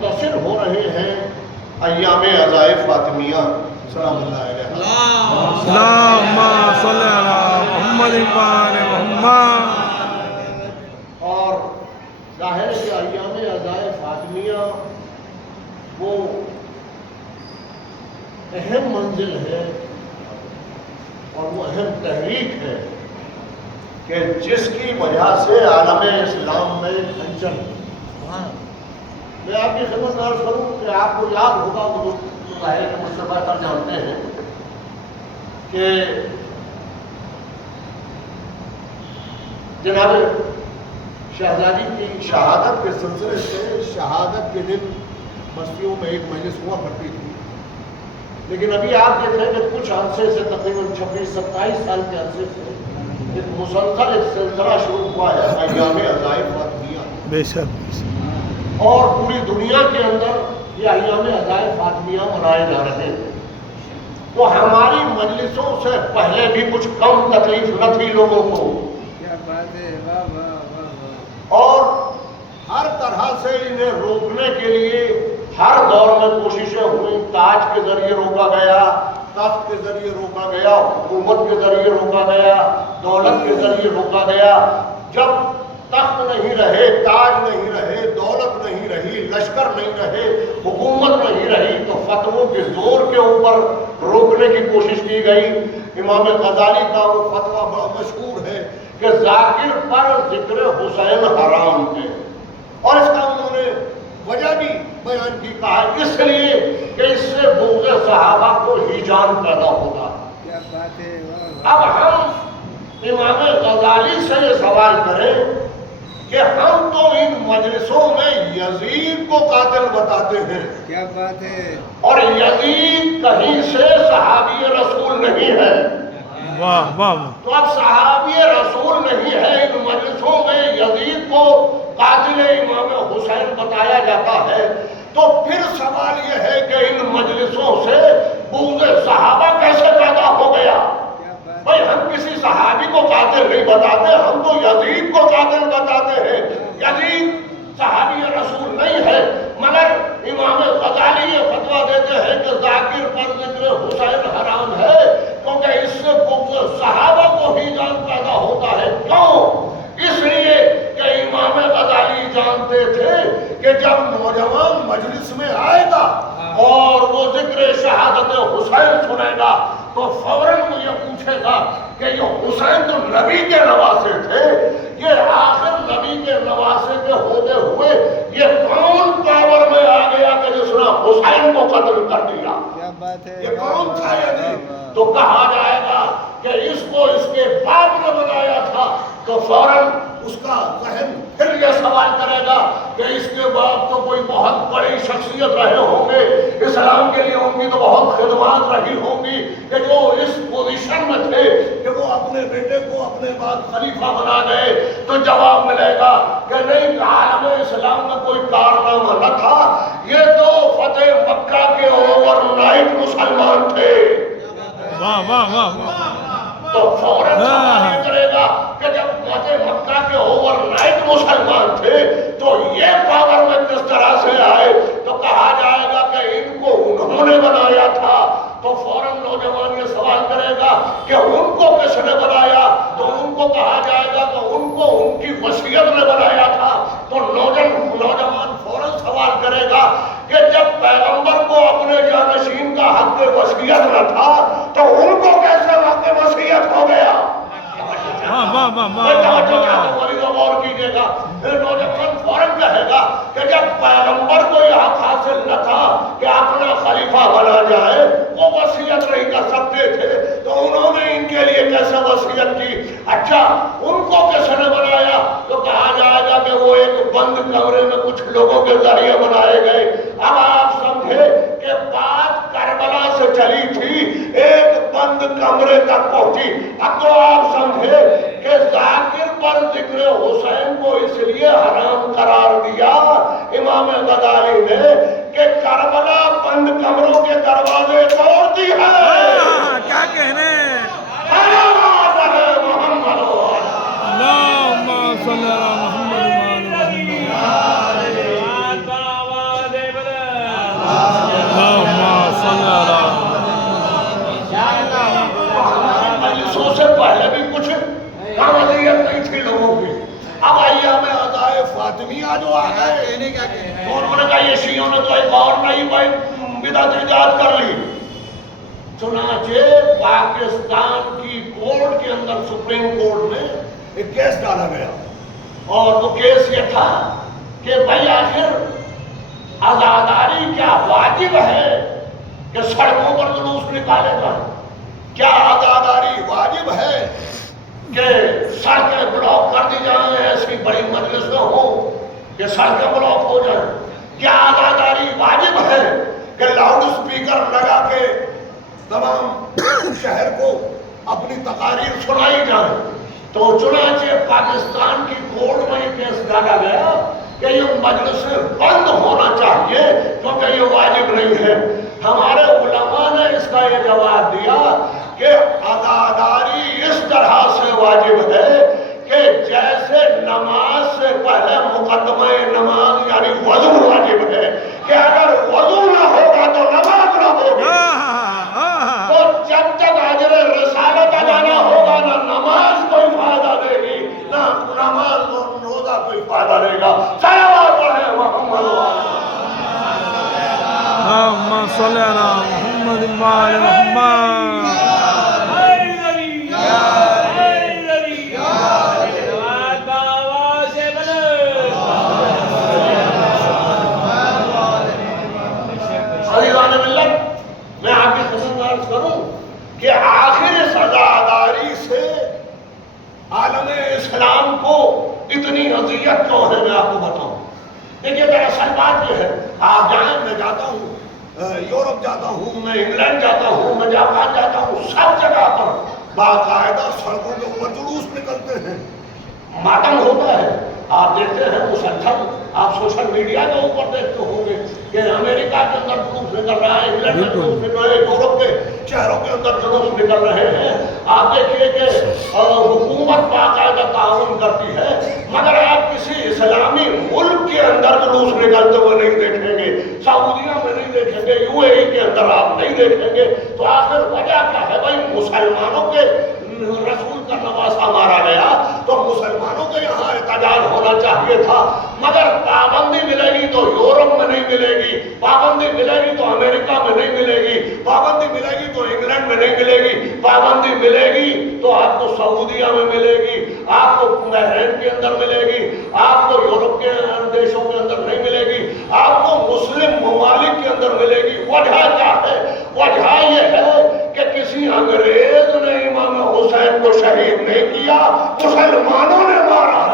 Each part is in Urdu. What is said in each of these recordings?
متصل ہو رہے ہیں ایام عزائے فاطمیہ سلام اللہ علیہ اللہم صلی علی محمد وآل محمد۔ اور ظاہر ہے کہ ایام عزائے فاطمیہ وہ اہم منزل ہے اور وہ اہم تحریک ہے کہ جس کی وجہ سے عالم اسلام میں ہلچل میں آپ کی خدمت میں عرض کروں کہ آپ کو یاد ہوگا وہ ظاہر کے مجھ سے بہتر جانتے ہیں کہ جناب شہزادی کی شہادت کے سلسلے سے شہادت کے دن بستیوں میں ایک مجلس ہوا کرتی تھی، لیکن ابھی آپ دیکھ رہے ہیں کہ کچھ عرصے سے تقریباً 26-27 سال کے عرصے سے ایک مسلسل ایک سلسلہ شروع ہوا ہے ایام عزائے فاطمیہ، بے شک، اور پوری دنیا کے اندر یہ ایام عزائے فاطمیہ منائے جا رہے ہیں۔ تو ہماری مجلسوں سے پہلے بھی کچھ کم تکلیف نہ تھی لوگوں کو، اور ہر طرح سے انہیں روکنے کے لیے ہر دور میں کوششیں ہوئی۔ تاج کے ذریعے روکا گیا، تخت کے ذریعے روکا گیا، حکومت کے ذریعے روکا گیا، دولت کے ذریعے روکا گیا۔ جب تخت نہیں رہے، تاج نہیں رہے، دولت نہیں رہی، لشکر نہیں رہے، حکومت نہیں رہی، تو فتووں کے زور کے اوپر روکنے کی کوشش کی گئی۔ امام غزالی کا وہ فتویٰ بڑا مشہور ہے کہ ذاکر پر ذکر حسین حرام ہے، اور اس کا انہوں نے وجہ بھی بیان کی، کہا اس لیے کہ اس سے بغض صحابہ کو ہیجان پیدا ہوتا۔ اب ہم امام غزالی سے یہ سوال کریں کہ ہم تو ان مجلسوں میں یزید کو قاتل بتاتے ہیں، کیا بات ہے، اور یزید کہیں سے صحابی رسول نہیں ہے۔ واہ واہ واہ، تو اب صحابی رسول نہیں ہے، ان مجلسوں میں یزید کو قاتل امام حسین بتایا جاتا ہے، تو پھر سوال یہ ہے کہ ان مجلسوں سے بغض صحابہ کیسے پیدا ہو گیا؟ بھائی ہم کسی صحابی کو قاتل نہیں بتاتے، ہم تو یزید کو قاتل بتاتے ہیں۔ یزید صحابی رسول نہیں ہے، مگر امام غزالی یہ فتویٰ دیتے ہیں کہ ذاکر پر ذکر حسین حرام ہے، کیونکہ اس سے بغض صحابہ کو ہی جان پیدا ہوتا ہے۔ کیوں؟ اس لیے کہ امام غزالی جانتے تھے کہ جب نوجوان مجلس میں آئے گا اور وہ ذکر شہادت حسین سنے گا تو فوراً وہ یہ پوچھے گا کہ یہ حسین تو نبی کے نواسے تھے، یہ آخر نبی کے نواسے کے ہوتے ہوئے یہ کون پاور میں آ گیا کہ جس نے حسین کو قتل کر دیا؟ کیا بات ہے، یہ کون تھا یزید؟ تو کہا جائے گا کہ اس کو اس کے باپ نے بنایا تھا، تو فوراً اس کا ذہن پھر یہ سوال کرے گا کہ اس کے باپ تو کوئی بہت بڑی شخصیت رہے ہوں گے، اسلام کے لیے ان کی تو بہت خدمات رہی ہوں گی کہ جو اس پوزیشن میں تھے کہ وہ اپنے بیٹے کو اپنے بعد خلیفہ بنا گئے۔ تو جواب ملے گا کہ نہیں، عالم اسلام میں کوئی کارنامہ نہ تھا، یہ تو فتح مکہ کے اوور نائٹ مسلمان تھے۔ واہ واہ واہ واہ، تو فوراً سوال یہ کرے گا کہ جب فتح مکہ کے اوور نائٹ مسلمان تھے تو یہ پاور میں کس طرح سے آئے؟ تو کہا جائے گا کہ ان کو انہوں نے بنایا تھا۔ تو فوراً نوجوان یہ سوال کرے گا کہ ان کو کس نے بنایا؟ تو ان کو کہا جائے گا کہ ان کو ان کی وصیت نے بنایا تھا۔ تو نوجوان فوراً سوال کرے گا کہ جب پیغمبر کو اپنے جانشین کا حق وصیت نہ تھا تو ان کو کیسے حق وصیت ہو گیا؟ واہ واہ واہ واہ، غور کیجیے گا، نوجوان فوراً کہے گا کہ جب پیغمبر کو یہ حق حاصل نہ تھا کہ اپنا خلیفہ بنا جائے، وہ وصیت نہیں کر سکتے تھے، تو انہوں نے ان کے لیے کیسے وصیت کی؟ اچھا ان کو کس نے بنایا؟ تو کہا جائے گا کہ وہ ایک بند کمرے میں کچھ لوگوں کے ذریعے بنائے گئے۔ اب آپ سمجھے کہ بات کربلا سے چلی تھی، ایک بند کمرے تک پہنچی۔ اب تو آپ سمجھے کہ ذاکر پر ذکر حسین کو اس لیے حرام قرار دیا امام غزالی نے کہ کربلا بند کمروں کے دروازے توڑتی ہے۔ کیا کہنے، محمد اللہم صلی علی محمد وآل محمد۔ اللهم صل علی ہماری مجلسوں سے پہلے بھی کچھ کاملیت نہیں تھی لوگوں کی. اب ایام ادائے فاطمیہ جو آ گئے تو انہوں نے کہا یہ شیعوں نے تو ایک اور نئی بدعت ایجاد کر لی. چنانچہ پاکستان کی کورٹ کے اندر سپریم کورٹ میں ایک کیس ڈالا گیا اور وہ کیس یہ تھا کہ بھائی آخر عزاداری کیا واجب ہے کہ سڑکوں پر جلوس نکالے جائیں؟ کیا عزاداری واجب ہے کہ سڑکیں بلاک کر دی جائیں؟ ایسی بڑی مجلسیں ہوں کہ سڑکیں بلاک ہو جائیں. کیا عزاداری واجب ہے کہ لاؤڈ اسپیکر لگا کے تمام شہر کو اپنی تقاریر سنائی جائیں؟ تو چنانچہ پاکستان کی کورٹ میں یہ کیس ڈالا گیا کہ یہ مجلسیں بند ہونا چاہیے کیونکہ یہ واجب نہیں ہے. ہمارے علماء نے اس کا یہ جواب دیا کہ عزاداری اس طرح سے واجب ہے کہ جیسے نماز سے پہلے مقدمہ نماز یعنی وضو واجب ہے کہ اگر وضو نہ ہوگا تو نماز نہ ہوگی. تو جب تک اجر رسالت ادا نہ ہوگا نہ نماز کوئی فائدہ دے گی نہ نماز اور روزہ کوئی فائدہ دے گا. صلوات پڑھیں محمد اللهم صل علی محمد وعلی محمد. عزیزان ملت، میں آپ کی خدمت میں عرض کروں کہ آخر اس عزاداری سے عالم اسلام کو اتنی اذیت کیوں ہے میں آپ کو بتاؤں. دیکھیے دراصل بات یہ ہے، آپ جائیں، میں جاتا ہوں یورپ جاتا ہوں، میں انگلینڈ جاتا ہوں، میں جاپان جاتا ہوں، سب جگہ پر باقاعدہ سڑکوں کے اوپر جلوس نکلتے ہیں، ماتم ہوتا ہے. آپ دیکھتے ہیں مسلسل، آپ سوشل میڈیا کے اوپر دیکھتے ہوں گے کہ امریکہ کے اندر جلوس نکل رہا ہے، انگلینڈ میں جلوس نکل رہا ہے، یورپ کے شہروں کے اندر جلوس نکل رہے ہیں. آپ دیکھیے کہ حکومت باقاعدہ تعاون کرتی ہے، مگر آپ کسی اسلامی ملک کے اندر جلوس نکلتے ہوئے نہیں دیکھیں گے، سعودیہ میں نہیں دیکھیں گے، یو اے ای کے اندر آپ نہیں دیکھیں گے. تو آخر وجہ کیا ہے بھائی؟ مسلمانوں کے رسول کا نواسہ مارا گیا تو مسلمانوں کے یہاں احتجاج ہونا چاہیے تھا، مگر پابندی ملے گی تو یورپ میں نہیں ملے گی، پابندی ملے گی تو امریکہ میں نہیں ملے گی، پابندی ملے گی تو انگلینڈ میں نہیں ملے گی، پابندی ملے گی تو آپ کو سعودیہ میں ملے گی، آپ کو بحرین کے اندر ملے گی، آپ کو یورپ کے دیشوں کے اندر نہیں ملے گی، آپ کو مسلم ممالک کے اندر ملے گی. وجہ کیا ہے؟ وجہ یہ ہے کہ کسی انگریز نے امام حسین کو شہید نہیں کیا، مسلمانوں نے مارا.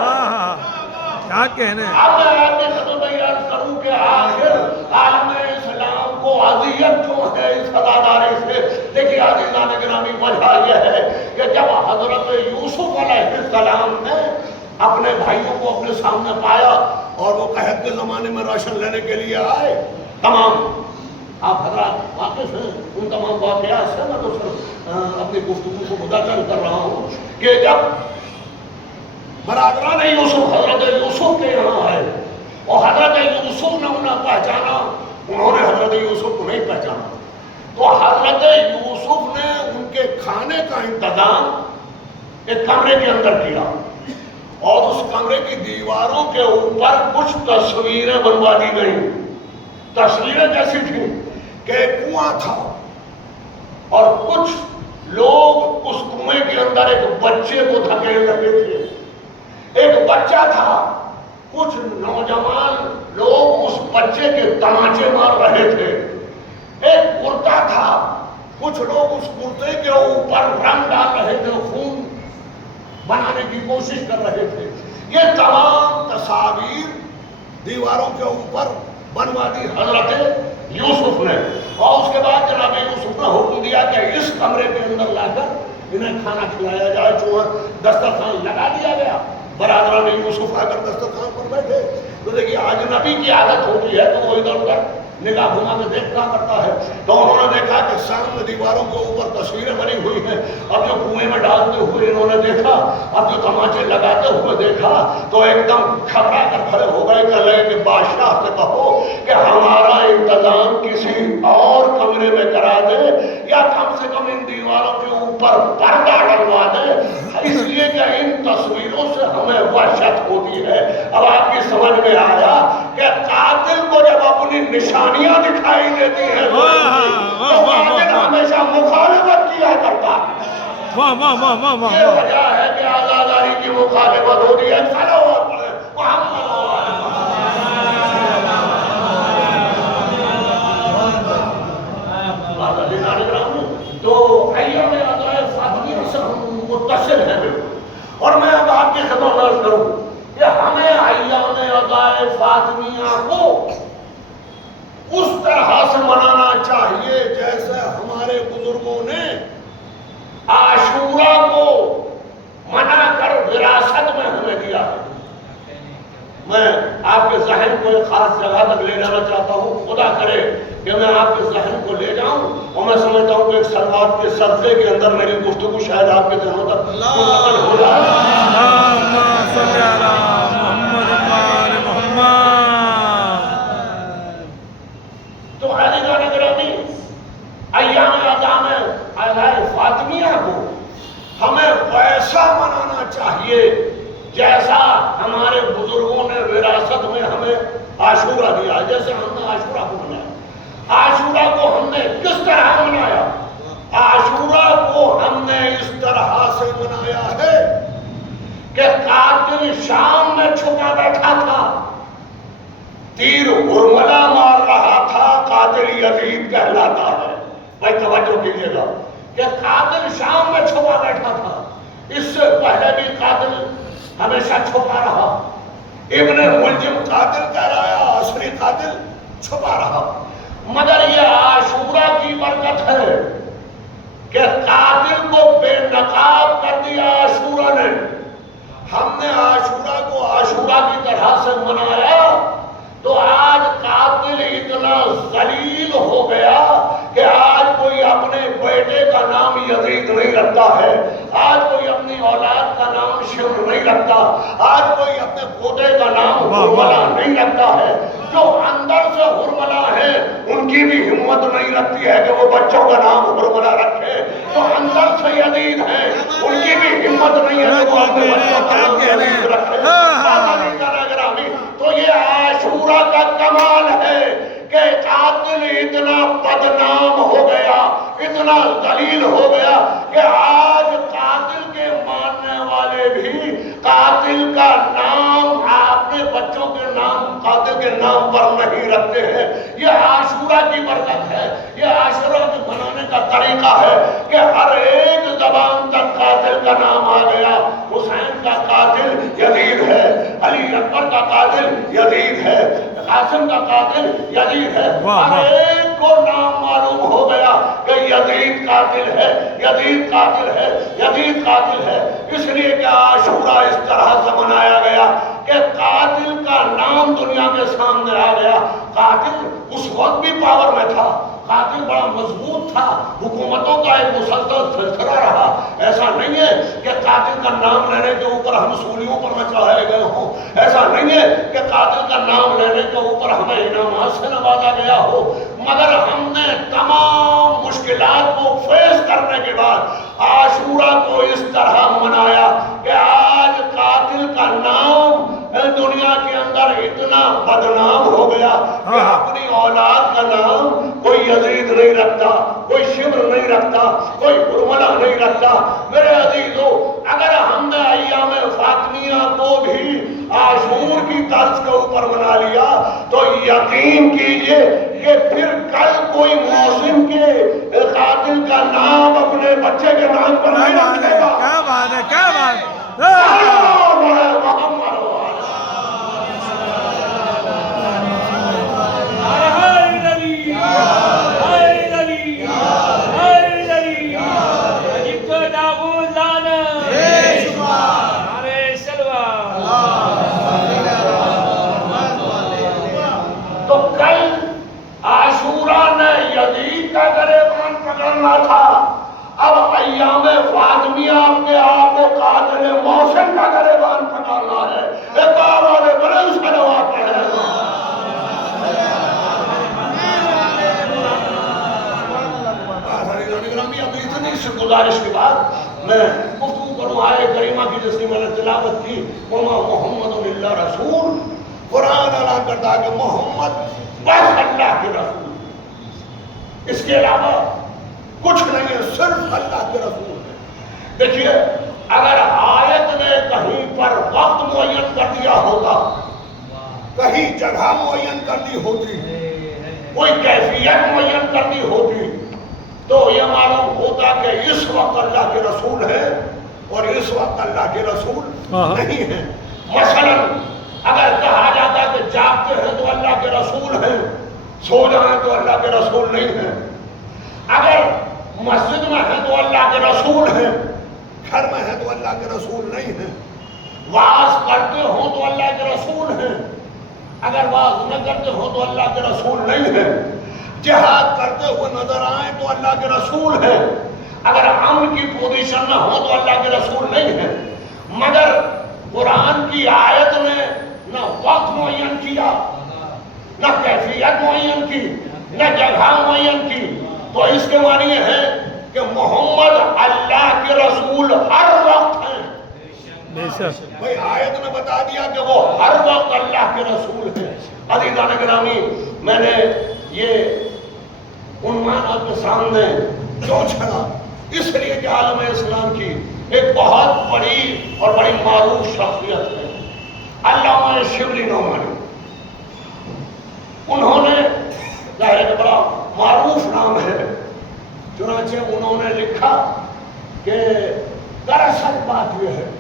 کیا کہنے. اب میں آپ کی خدمت میں عرض کروں کہ آخر عالم اسلام کو اذیت کیوں ہے اس عزاداری سے؟ دیکھیے عزیزان گرامی، وجہ یہ ہے کہ جب حضرت یوسف علیہ السلام نے اپنے بھائیوں کو اپنے سامنے پایا اور وہ قحط کے زمانے میں راشن لینے کے لیے آئے، تمام آپ حضرات واقف ہیں ان تمام واقعات سے، میں تو صرف اپنی گفتگو کو مدعل کر رہا ہوں کہ جب برادران یوسف حضرت یوسف کے یہاں آئے اور حضرت یوسف نے انہیں پہچانا، انہوں نے حضرت یوسف کو نہیں پہچانا، تو حضرت یوسف نے ان کے کھانے کا انتظام ایک کمرے کے اندر کیا اور اس کمرے کی دیواروں کے اوپر کچھ تصویریں بنوا دی گئیں. تصویریں کیسی تھیں کہ ایک کنواں تھا اور کچھ لوگ اس کنویں کے اندر ایک بچے کو دھکیل رہے تھے. ایک بچہ تھا، کچھ نوجوان لوگ اس بچے کے تماچے مار رہے تھے. ایک کرتا تھا، کچھ لوگ اس کرتے کے اوپر رنگ ڈال رہے تھے، خون بنانے کی کوشش کر رہے تھے. یہ تمام تصاویر دیواروں کے اوپر بنوا دی حضرت یوسف نے اور اس کے بعد جناب یوسف نے حکم دیا کہ اس کمرے کے اندر لا کر انہیں کھانا کھلایا جائے. چونکہ دسترخوان لگا دیا گیا، برادران یوسف آ کر دسترخوان پر بیٹھے. تو دیکھیے اجنبی کی عادت ہوتی ہے تو وہ ادھر ادھر نگاہ گھما کے دیکھنا کرتا ہے. تو انہوں نے دیکھا کہ سامنے دیواروں کے اوپر تصویریں بنی ہوئی ہیں. اب جو کنویں میں ڈالتے ہوئے انہوں نے دیکھا، اب جو تماچے لگاتے ہوئے دیکھا تو ایک دم گھبرا کر کھڑے ہو گئے کہ لے کہ بادشاہ سے کہو کہ ہمارا انتظام کی پردہ ڈلوا دے، اس لیے کہ ان تصویروں سے ہمیں وحشت ہوتی ہے۔ اب آپ کی سمجھ میں آیا کہ قاتل کو جب اپنی نشانیاں دکھائی دیتی ہیں تو قاتل ہمیشہ مخالفت کیا کرتا ہے۔ یہ وجہ ہے کہ آزاداری کی مخالفت ہوتی ہے۔ صلوات پڑھیں محمد تو ایام عطائے فاطمیہ سے ہم متصل ہیں بالکل۔ اور میں اب آپ کی خدمت عرض کروں کہ ہمیں ایام عطائے فاطمیہ کو اس طرح سے منانا چاہیے جیسے ہمارے بزرگوں نے عاشورہ کو منا کر وراثت میں ہمیں دیا ہے۔ میں آپ کے ذہن کو ایک خاص جگہ تک لے جانا چاہتا ہوں، خدا کرے کہ میں آپ کے ذہن کو لے جاؤں، اور میں سمجھتا ہوں کہ ایک سلوات کے سبزے کے اندر میری گفتگو شاید آپ کے ذہنوں تک منتقل ہو جائے۔ اللہم صلی علی محمد وآل محمد۔ تو عزیزان گرامی، ایام عطائے فاطمیہ کو ہمیں ویسا منانا چاہیے جیسا ہمارے بزرگوں نے وراثت میں ہمیں عاشورہ دیا، جیسے ہم نے عاشورہ کو منایا۔ عاشورہ کو ہم نے کس طرح منایا؟ عاشورہ کو ہم نے اس طرح سے منایا ہے کہ قاتل شام میں چھپا بیٹھا تھا، تیر ہرملہ مار رہا تھا، قاتل یزید کہلاتا ہے۔ بھائی توجہ کیجیے گا کہ قاتل شام میں چھپا بیٹھا تھا، اس سے پہلے بھی قاتل ہمیشہ چھپا رہا۔ ابن ملجم قاتل کہہ رہا، عصری قاتل چھپا رہا، مگر یہ عاشورہ کی برکت ہے کہ قاتل کو بے نقاب کر دیا عاشورہ نے۔ ہم نے عاشورہ کو عاشورہ کی طرح سے منایا تو آج قاتل اتنا ذلیل ہو گیا کہ آج کوئی اپنے بیٹے کا نام یزید نہیں رکھتا ہے، آج کوئی اپنی اولاد کا نام شمر نہیں رکھتا، آج کوئی اپنے پوتے کا نام ہرملہ نہیں رکھتا ہے۔ جو اندر سے ہرملہ ہیں ان کی بھی ہمت نہیں رکھتی ہے کہ وہ بچوں کا نام ہرملہ رکھے، جو اندر سے یزید ہیں ان کی بھی ہمت نہیں ہے کہ وہ اپنے بچوں کا نام یزید رکھے۔ تو یہ عاشورہ کا کمال ہے کہ قاتل اتنا بدنام ہو گیا، اتنا ذلیل ہو گیا کہ آج قاتل کے ماننے والے بھی قاتل کا نام اپنے بچوں کے نام قاتل کے نام پر نہیں رکھتے ہیں۔ یہ عاشورہ کی برکت ہے، یہ عاشورہ کے منانے کا طریقہ ہے کہ ہر ایک زبان تک قاتل کا نام آ گیا۔ حسین کا قاتل یزید ہے، علی اکبر کا قاتل یزید ہے، قاسم کا قاتل یزید ہے، ہر ایک کو نام معلوم ہو گیا کہ یزید قاتل ہے، یزید قاتل ہے، یزید قاتل ہے۔ اس لیے کہ عاشورہ اس طرح سے منایا گیا کہ قاتل کا نام دنیا کے سامنے آ گیا۔ قاتل اس وقت بھی پاور میں تھا، قاتل بڑا مضبوط تھا، حکومتوں کا ایک مسلسل سلسلہ رہا۔ ایسا نہیں ہے کہ قاتل کا نام لینے کے اوپر ہم سولیوں پر نہ چڑھائے گئے ہوں، ایسا نہیں ہے کہ قاتل کا نام لینے کے اوپر ہمیں انعامات سے نوازا گیا ہو، مگر ہم نے تمام مشکلات کو فیس کرنے کے بعد عاشورہ کو اس طرح منایا کہ آج قاتل کا نام دنیا کے اندر اتنا بدنام ہو گیا کہ اپنی اولاد کا نام کوئی یزید نہیں رکھتا، کوئی شمر نہیں رکھتا، کوئی ہرملہ نہیں رکھتا۔ میرے عزیزو، اگر ہم نے ایام فاطمیہ کو بھی عاشور کی طرز کے اوپر منا لیا تو یقین کیجئے کہ پھر کل کوئی موسم کے قاتل کا نام اپنے بچے کے نام پر نہیں رکھے گا۔ کیا بات ہے، کیا بات ہے۔ تو کل عاشورہ نے یزید کا گریبان پکڑنا تھا، اب ایام فاطمیہ اپنے آپ کو قاتل محسن کا گریبان پکڑنا ہے۔ ایک بار والے بلند صلوات پڑھیں۔ اب اتنی سی گزارش کے بعد میں گفتگو کروں آئے کریمہ کی جس کی میں نے تلاوت کی وما محمد الا رسول، قرآن اعلان کرتا ہے کہ محمد بس اللہ کے رسول، اس کے علاوہ کچھ نہیں ہے، صرف اللہ کے رسول ہے۔ دیکھیے اگر آیت نے کہیں پر وقت معین کر دیا ہوتا، کہیں جگہ معین کر دی ہوتی، کوئی کیفیت معین کر دی ہوتی، تو یہ معلوم ہوتا کہ اس وقت اللہ کے رسول ہے اور اس وقت اللہ کے رسول نہیں ہے۔ مثلا اگر کہا جاتا کہ جاگتے ہیں تو اللہ کے رسول ہیں، سو جائیں تو اللہ کے رسول نہیں ہیں، اگر مسجد میں ہیں تو اللہ کے رسول ہیں، گھر میں ہیں تو اللہ کے رسول نہیں ہیں، واعظ کرتے ہوں تو اللہ کے رسول ہیں، اگر واعظ نہ کرتے ہوں تو اللہ کے رسول نہیں ہیں، جہاد کرتے ہوئے نظر آئیں تو اللہ کے رسول ہیں، اگر امن کی پوزیشن میں ہوں تو اللہ کے رسول نہیں ہیں۔ مگر قرآن کی آیت نے نہ وقت معین کیا، نہ کیفیت معین کی، نہ جگہ معین کی، تو اس کے معنی یہ ہے کہ محمد اللہ کے رسول ہر وقت ہیں۔ بھئی آیت نے بتا دیا کہ وہ ہر وقت اللہ کے رسول ہیں۔ عزیزان گرامی، میں نے یہ عنوان آپ کے سامنے کیوں چھڑا؟ اس لیے کہ عالم اسلام کی ایک بہت بڑی اور بڑی معروف شخصیت ہے علامہ شبلی نعمانی۔ انہوں نے ظاہر ہے بڑا معروف نام ہے، چنانچہ انہوں نے لکھا کہ دراصل بات یہ ہے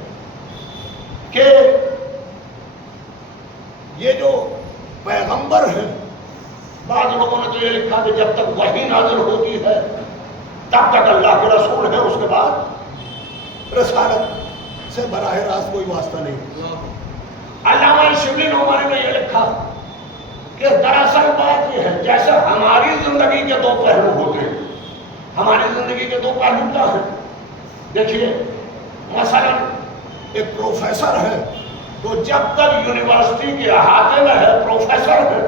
کہ یہ جو پیغمبر ہیں، بعض لوگوں نے تو یہ لکھا کہ جب تک وحی نازل ہوتی ہے تب تک اللہ کے رسول ہیں، اس کے بعد رسالت سے براہ راست کوئی واسطہ نہیں۔ علامہ شبلی نعمانی نے یہ لکھا کہ دراصل بات یہ ہے جیسے ہماری زندگی کے دو پہلو ہوتے ہیں، ہماری زندگی کے دو پہلو کیا ہیں؟ دیکھیے مثلا ایک پروفیسر ہے تو جب تک یونیورسٹی کے احاطے میں ہے پروفیسر ہے،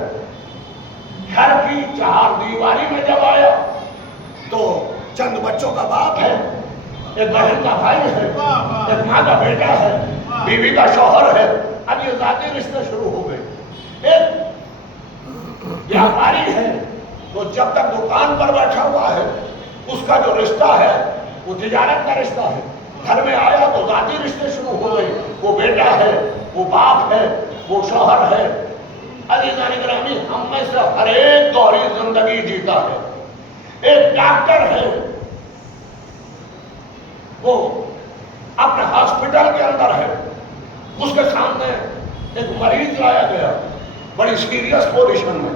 گھر کی چہار دیواری میں جب آیا تو چند بچوں کا باپ ہے، ایک بہن کا بھائی ہے، ایک ماں کا بیٹا ہے، بیوی کا شوہر ہے، اب یہ ذاتی رشتے شروع ہو گئے۔ ایک بیاپاری ہے تو جب تک دکان پر بیٹھا ہوا ہے اس کا جو رشتہ ہے وہ تجارت کا رشتہ ہے، گھر میں آیا تو ذاتی رشتے شروع ہو گئے، وہ بیٹا ہے، وہ باپ ہے، وہ شوہر ہے۔ عزیزان گرامی، ہم میں سے ہر ایک دوہری زندگی جیتا ہے۔ ایک ڈاکٹر ہے، وہ اپنے ہاسپٹل کے اندر ہے، اس کے سامنے ایک مریض لایا گیا بڑی سیریس پوزیشن میں،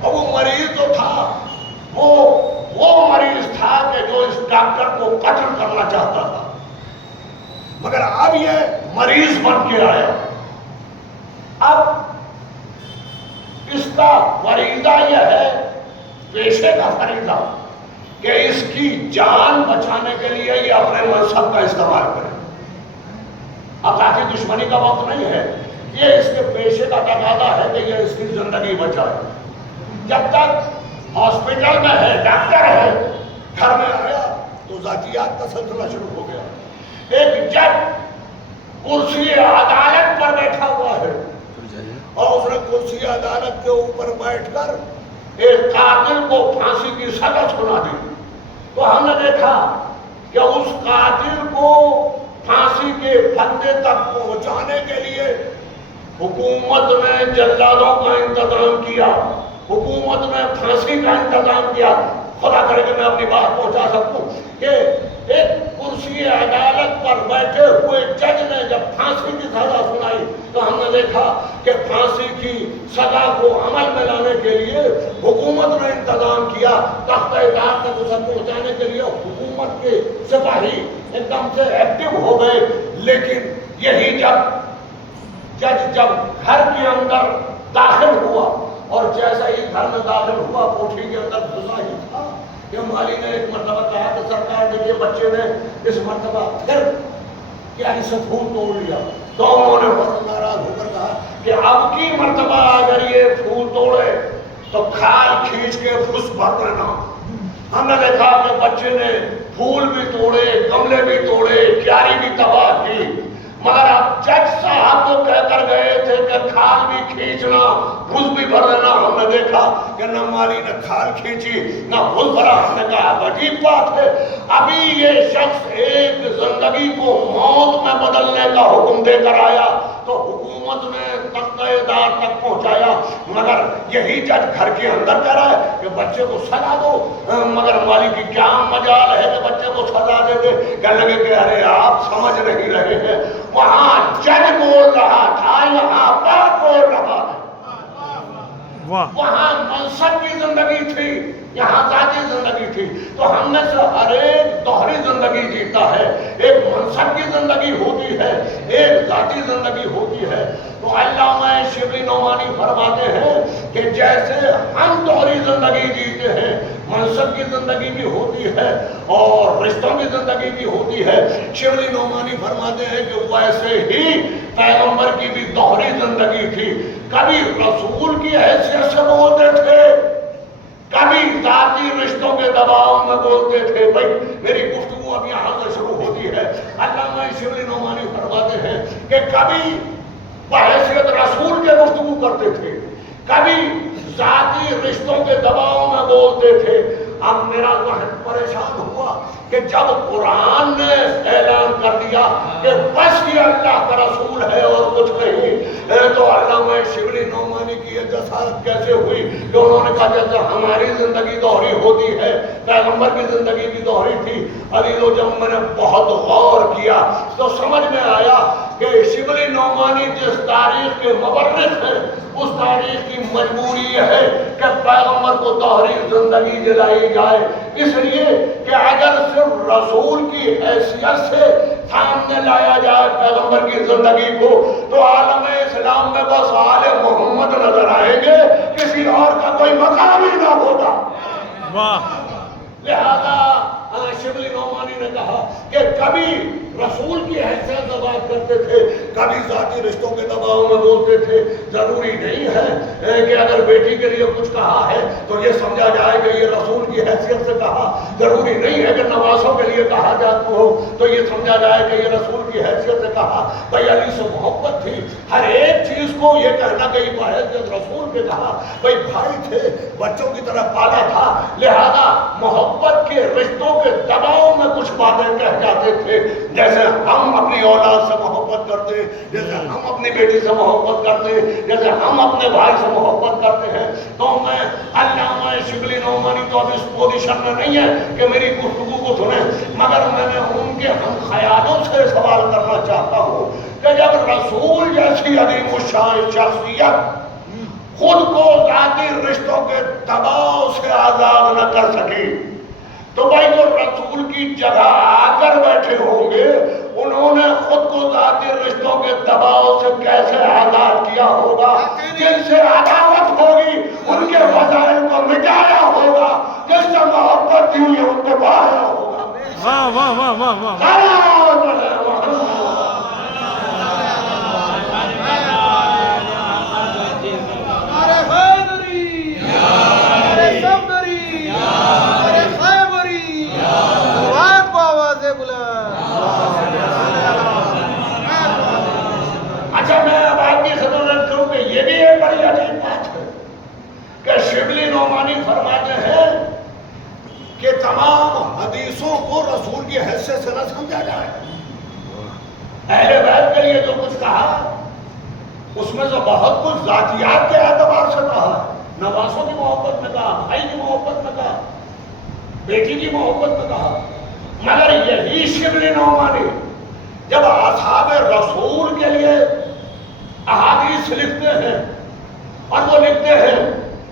اور وہ مریض جو تھا وہ مریض تھا کہ جو اس ڈاکٹر کو قتل کرنا چاہتا تھا، مگر اب یہ مریض بن کے آیا۔ اب اس کا فریضہ یہ ہے، پیشے کا فریضہ، کہ اس کی جان بچانے کے لیے یہ اپنے منصب کا استعمال کرے۔ اب ذاتی دشمنی کا وقت نہیں ہے، یہ اس کے پیشے کا تقاضا ہے کہ یہ اس کی زندگی بچائے۔ جب تک ہاسپٹل میں ہے، ڈاکٹر ہے، گھر میں آیا تو ذاتیات کا سلسلہ شروع ہو گیا۔ ایک جج کرسی عدالت پر بیٹھا ہوا ہے اور اس نے کرسی عدالت کے اوپر بیٹھ کر ایک قاتل کو پھانسی کی سزا سنا دی۔ تو ہم نے دیکھا کہ اس قاتل کو پھانسی کے پھندے تک پہنچانے کے لیے حکومت نے جلادوں کا انتظام کیا، حکومت نے پھانسی کا انتظام کیا۔ خدا کرے کہ میں اپنی بات پہنچا سکوں کہ ایک کرسی عدالت پر بیٹھے ہوئے جج نے جب پھانسی کی سزا سنائی تو ہم نے دیکھا کہ پھانسی کی سزا کو عمل میں لانے کے لیے حکومت نے انتظام کیا، تخت اطاعت تک اسے پہنچانے کے لیے حکومت کے سپاہی ایک دم سے ایکٹیو ہو گئے۔ لیکن یہی جج جب گھر کے اندر داخل ہوا اور جیسا ہی گھر میں داخل ہوا کوٹھی کے اندر گھسا ہی تھا کہ مالی نے ایک مرتبہ کہا کہ سرکار دیکھیے بچے نے اس مرتبہ پھر کیا اسے پھول توڑ لیا۔ تو انہوں نے بہت ناراض ہو کر کہا کہ اب کی مرتبہ اگر یہ پھول توڑے تو کھال کھینچ کے پھس بھر دینا۔ ہم نے دیکھا کہ بچے نے پھول بھی توڑے، گملے بھی توڑے، کیاری بھی تباہ کی، مگر اب جج صاحب کو کہہ کر گئے تھے کہ کھال بھی کھینچنا، بھوس بھی بھر دینا۔ ہم نے دیکھا کہ نہ مالی نے کھال کھینچی نہ بھوس بھرا۔ ہم نے کہا عجیب بات ہے، ابھی یہ شخص ایک زندگی کو موت میں بدلنے کا حکم دے کر آیا تو حکومت نے تختہ دار تک پہنچایا، مگر یہی جج گھر کے اندر کہہ رہا ہے کہ بچے کو سزا دو، مگر مالی کی کیا مجال ہے کہ بچے کو سزا دے دے؟ کہنے لگے کہ ارے آپ سمجھ نہیں رہے ہیں، وہاں جج بول رہا تھا، یہاں باپ بول رہا ہے۔ وہاں منصب کی زندگی تھی، یہاں ذاتی زندگی تھی۔ تو ہم میں سے ہر ایک دوہری زندگی جیتا ہے، ایک منصب کی زندگی ہوتی ہے، ایک ذاتی زندگی ہوتی ہے۔ تو علامہ شبلی نعمانی فرماتے ہیں کہ جیسے ہم دوہری زندگی جیتے ہیں، منصب کی زندگی بھی ہوتی ہے اور رشتوں کی زندگی بھی ہوتی ہے، شبلی نعمانی فرماتے ہیں کہ ویسے ہی پیغمبر کی بھی دوہری زندگی تھی۔ کبھی رسول کی حیثیت سے بولتے تھے، کبھی ذاتی رشتوں کے دباؤ میں بولتے تھے۔ بھائی میری گفتگو اب یہاں سے شروع ہوتی ہے۔ علامہ شبلی نعمانی فرماتے ہیں کہ کبھی بحیثیت رسول کے گفتگو کرتے تھے، کبھی ذاتی رشتوں کے دباؤ میں بولتے تھے۔ اب میرا ذہن پریشان ہوا کہ جب قرآن نے اعلان کر دیا کہ بس یہ اللہ کا رسول ہے اور کچھ نہیں، تو علامہ شبلی نعمانی کی یہ جسارت کیسے ہوئی کہ انہوں نے کہا جیسے ہماری زندگی دوہری ہوتی ہے، پیغمبر کی زندگی بھی دوہری تھی۔ عزیزو جب میں نے بہت غور کیا تو سمجھ میں آیا کہ شبلی نعمانی جس تاریخ کے مورخ ہیں، اس تاریخ کی مجبوری یہ ہے کہ پیغمبر کو دوہری زندگی دلائی جائے، اس لیے کہ اگر صرف رسول کی حیثیت سے سامنے لایا جائے پیغمبر کی زندگی کو تو عالم اسلام میں بس آل محمد نظر آئیں گے، کسی اور کا کوئی مقام ہی نہ ہوگا۔ لہذا شبلی نعمانی نے کہا کہ کبھی رسول کی حیثیت سے بات کرتے تھے، کبھی ذاتی رشتوں کے دباؤ میں بولتے تھے۔ ضروری نہیں ہے کہ اگر بیٹی کے لیے کچھ کہا ہے تو یہ سمجھا جائے کہ یہ رسول کی حیثیت سے کہا، ضروری نہیں ہے کہ نوازوں کے لیے کہا جاتا ہو تو یہ سمجھا جائے کہ یہ رسول کی حیثیت سے کہا۔ بھائی علی سے محبت تھی، ہر ایک چیز کو یہ کہنا کہ یہ بحیثیت رسول کے کہا۔ بھائی بھائی تھے، بچوں کی طرح پالا تھا، لہذا محبت کے رشتوں کے دباؤ میں کچھ باتیں کہہ جاتے تھے، جیسے ہم اپنی اولاد سے محبت کرتے، جیسے ہم اپنی بیٹی سے محبت کرتے، جیسے ہم اپنے بھائی سے محبت کرتے ہیں۔ تو میں علامہ شبلی نعمانی تو اب اس پوزیشن میں نہیں ہے کہ میری گفتگو کو سنیں، مگر میں نے ان کے ہم خیالوں سے سوال کرنا چاہتا ہوں کہ جب رسول جیسی عظیم الشان شخصیت خود کو ذاتی رشتوں کے دباؤ سے آزاد نہ کر سکی تو بھائی جو رسول کی جگہ آ کر بیٹھے ہوں گے انہوں نے خود کو ذاتی رشتوں کے دباؤ سے کیسے آزاد کیا ہوگا؟ جن سے عداوت ہوگی ان کے فضائل کو مٹایا ہوگا، جن سے محبت تھی ان کو بہایا ہوگا۔ واہ واہ واہ واہ واہ۔ اچھا میں اب آپ کی خدمت کروں کہ یہ بھی ایک بڑی عجیب بات ہے کہ شبلی نعمانی فرماتے ہیں کہ تمام حدیثوں کو رسول کی حیثیت سے نہ سمجھا جائے۔ اہل بیت کے لیے جو کچھ کہا اس میں سے بہت کچھ ذاتیات کے اعتبار سے کہا، نوازوں کی محبت میں کہا، بھائی کی محبت میں کہا، بیٹی کی محبت میں کہا، مگر یہی شبلی نعمانی جب اصحاب رسول کے لیے احادیث لکھتے ہیں اور وہ لکھتے ہیں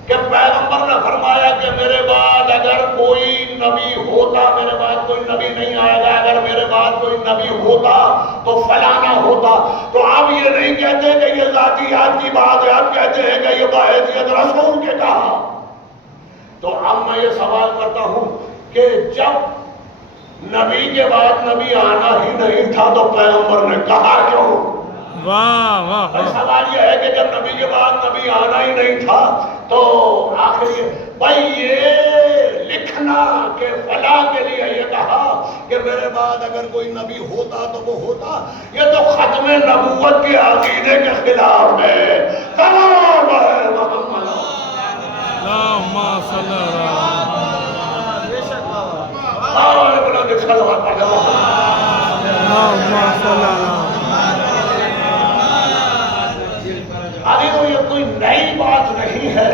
کہ پیغمبر نے فرمایا کہ میرے بعد اگر کوئی نبی ہوتا، میرے بعد کوئی نبی نہیں آئے گا، اگر میرے بعد کوئی نبی ہوتا تو فلانا ہوتا، تو اب یہ نہیں کہتے کہ یہ ذاتیات کی بات ہے، اب کہتے ہیں کہ یہ بحیثیت رسول کے کہا۔ تو اب میں یہ سوال کرتا ہوں کہ جب نبی کے بعد نبی آنا ہی نہیں تھا تو پیغمبر نے کہا کیوں؟ واہ واہ۔ سوال یہ ہے کہ جب نبی کے بعد نبی آنا ہی نہیں تھا تو آخر یہ بھائی یہ لکھنا ادنا کے فلاح کے لیے یہ کہا کہ میرے بعد اگر کوئی نبی ہوتا تو وہ ہوتا. یہ تو ختم نبوت کے عقیدے کے خلاف ہے. کلام ہے محمد. اللہم صلی اللہ بلند صلوات پڑھ دو. اللہم صلی اللہ. آگے تو یہ کوئی نئی بات نہیں ہے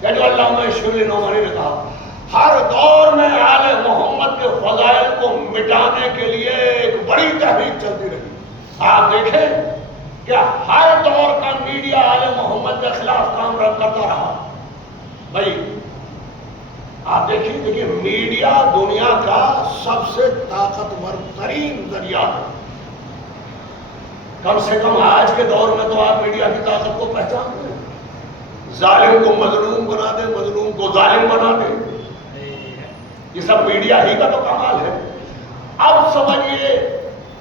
کہ جو علامہ شبلی نعمانی نے کہا. ہر دور میں آل محمد کے فضائل کو مٹانے کے لیے ایک بڑی تحریک چلتی رہی. آپ دیکھیں کہ ہر دور کا میڈیا آل محمد کے خلاف کام کرتا رہا. بھائی آپ دیکھیں میڈیا دنیا کا سب سے طاقتور ترین ذریعہ ہے. کم سے کم آج کے دور میں تو آپ میڈیا کی طاقت کو پہچانتے ہیں. ظالم کو مظلوم بنا دے, مظلوم کو ظالم بنا دے. یہ سب میڈیا ہی کا تو کمال ہے. اب سمجھیے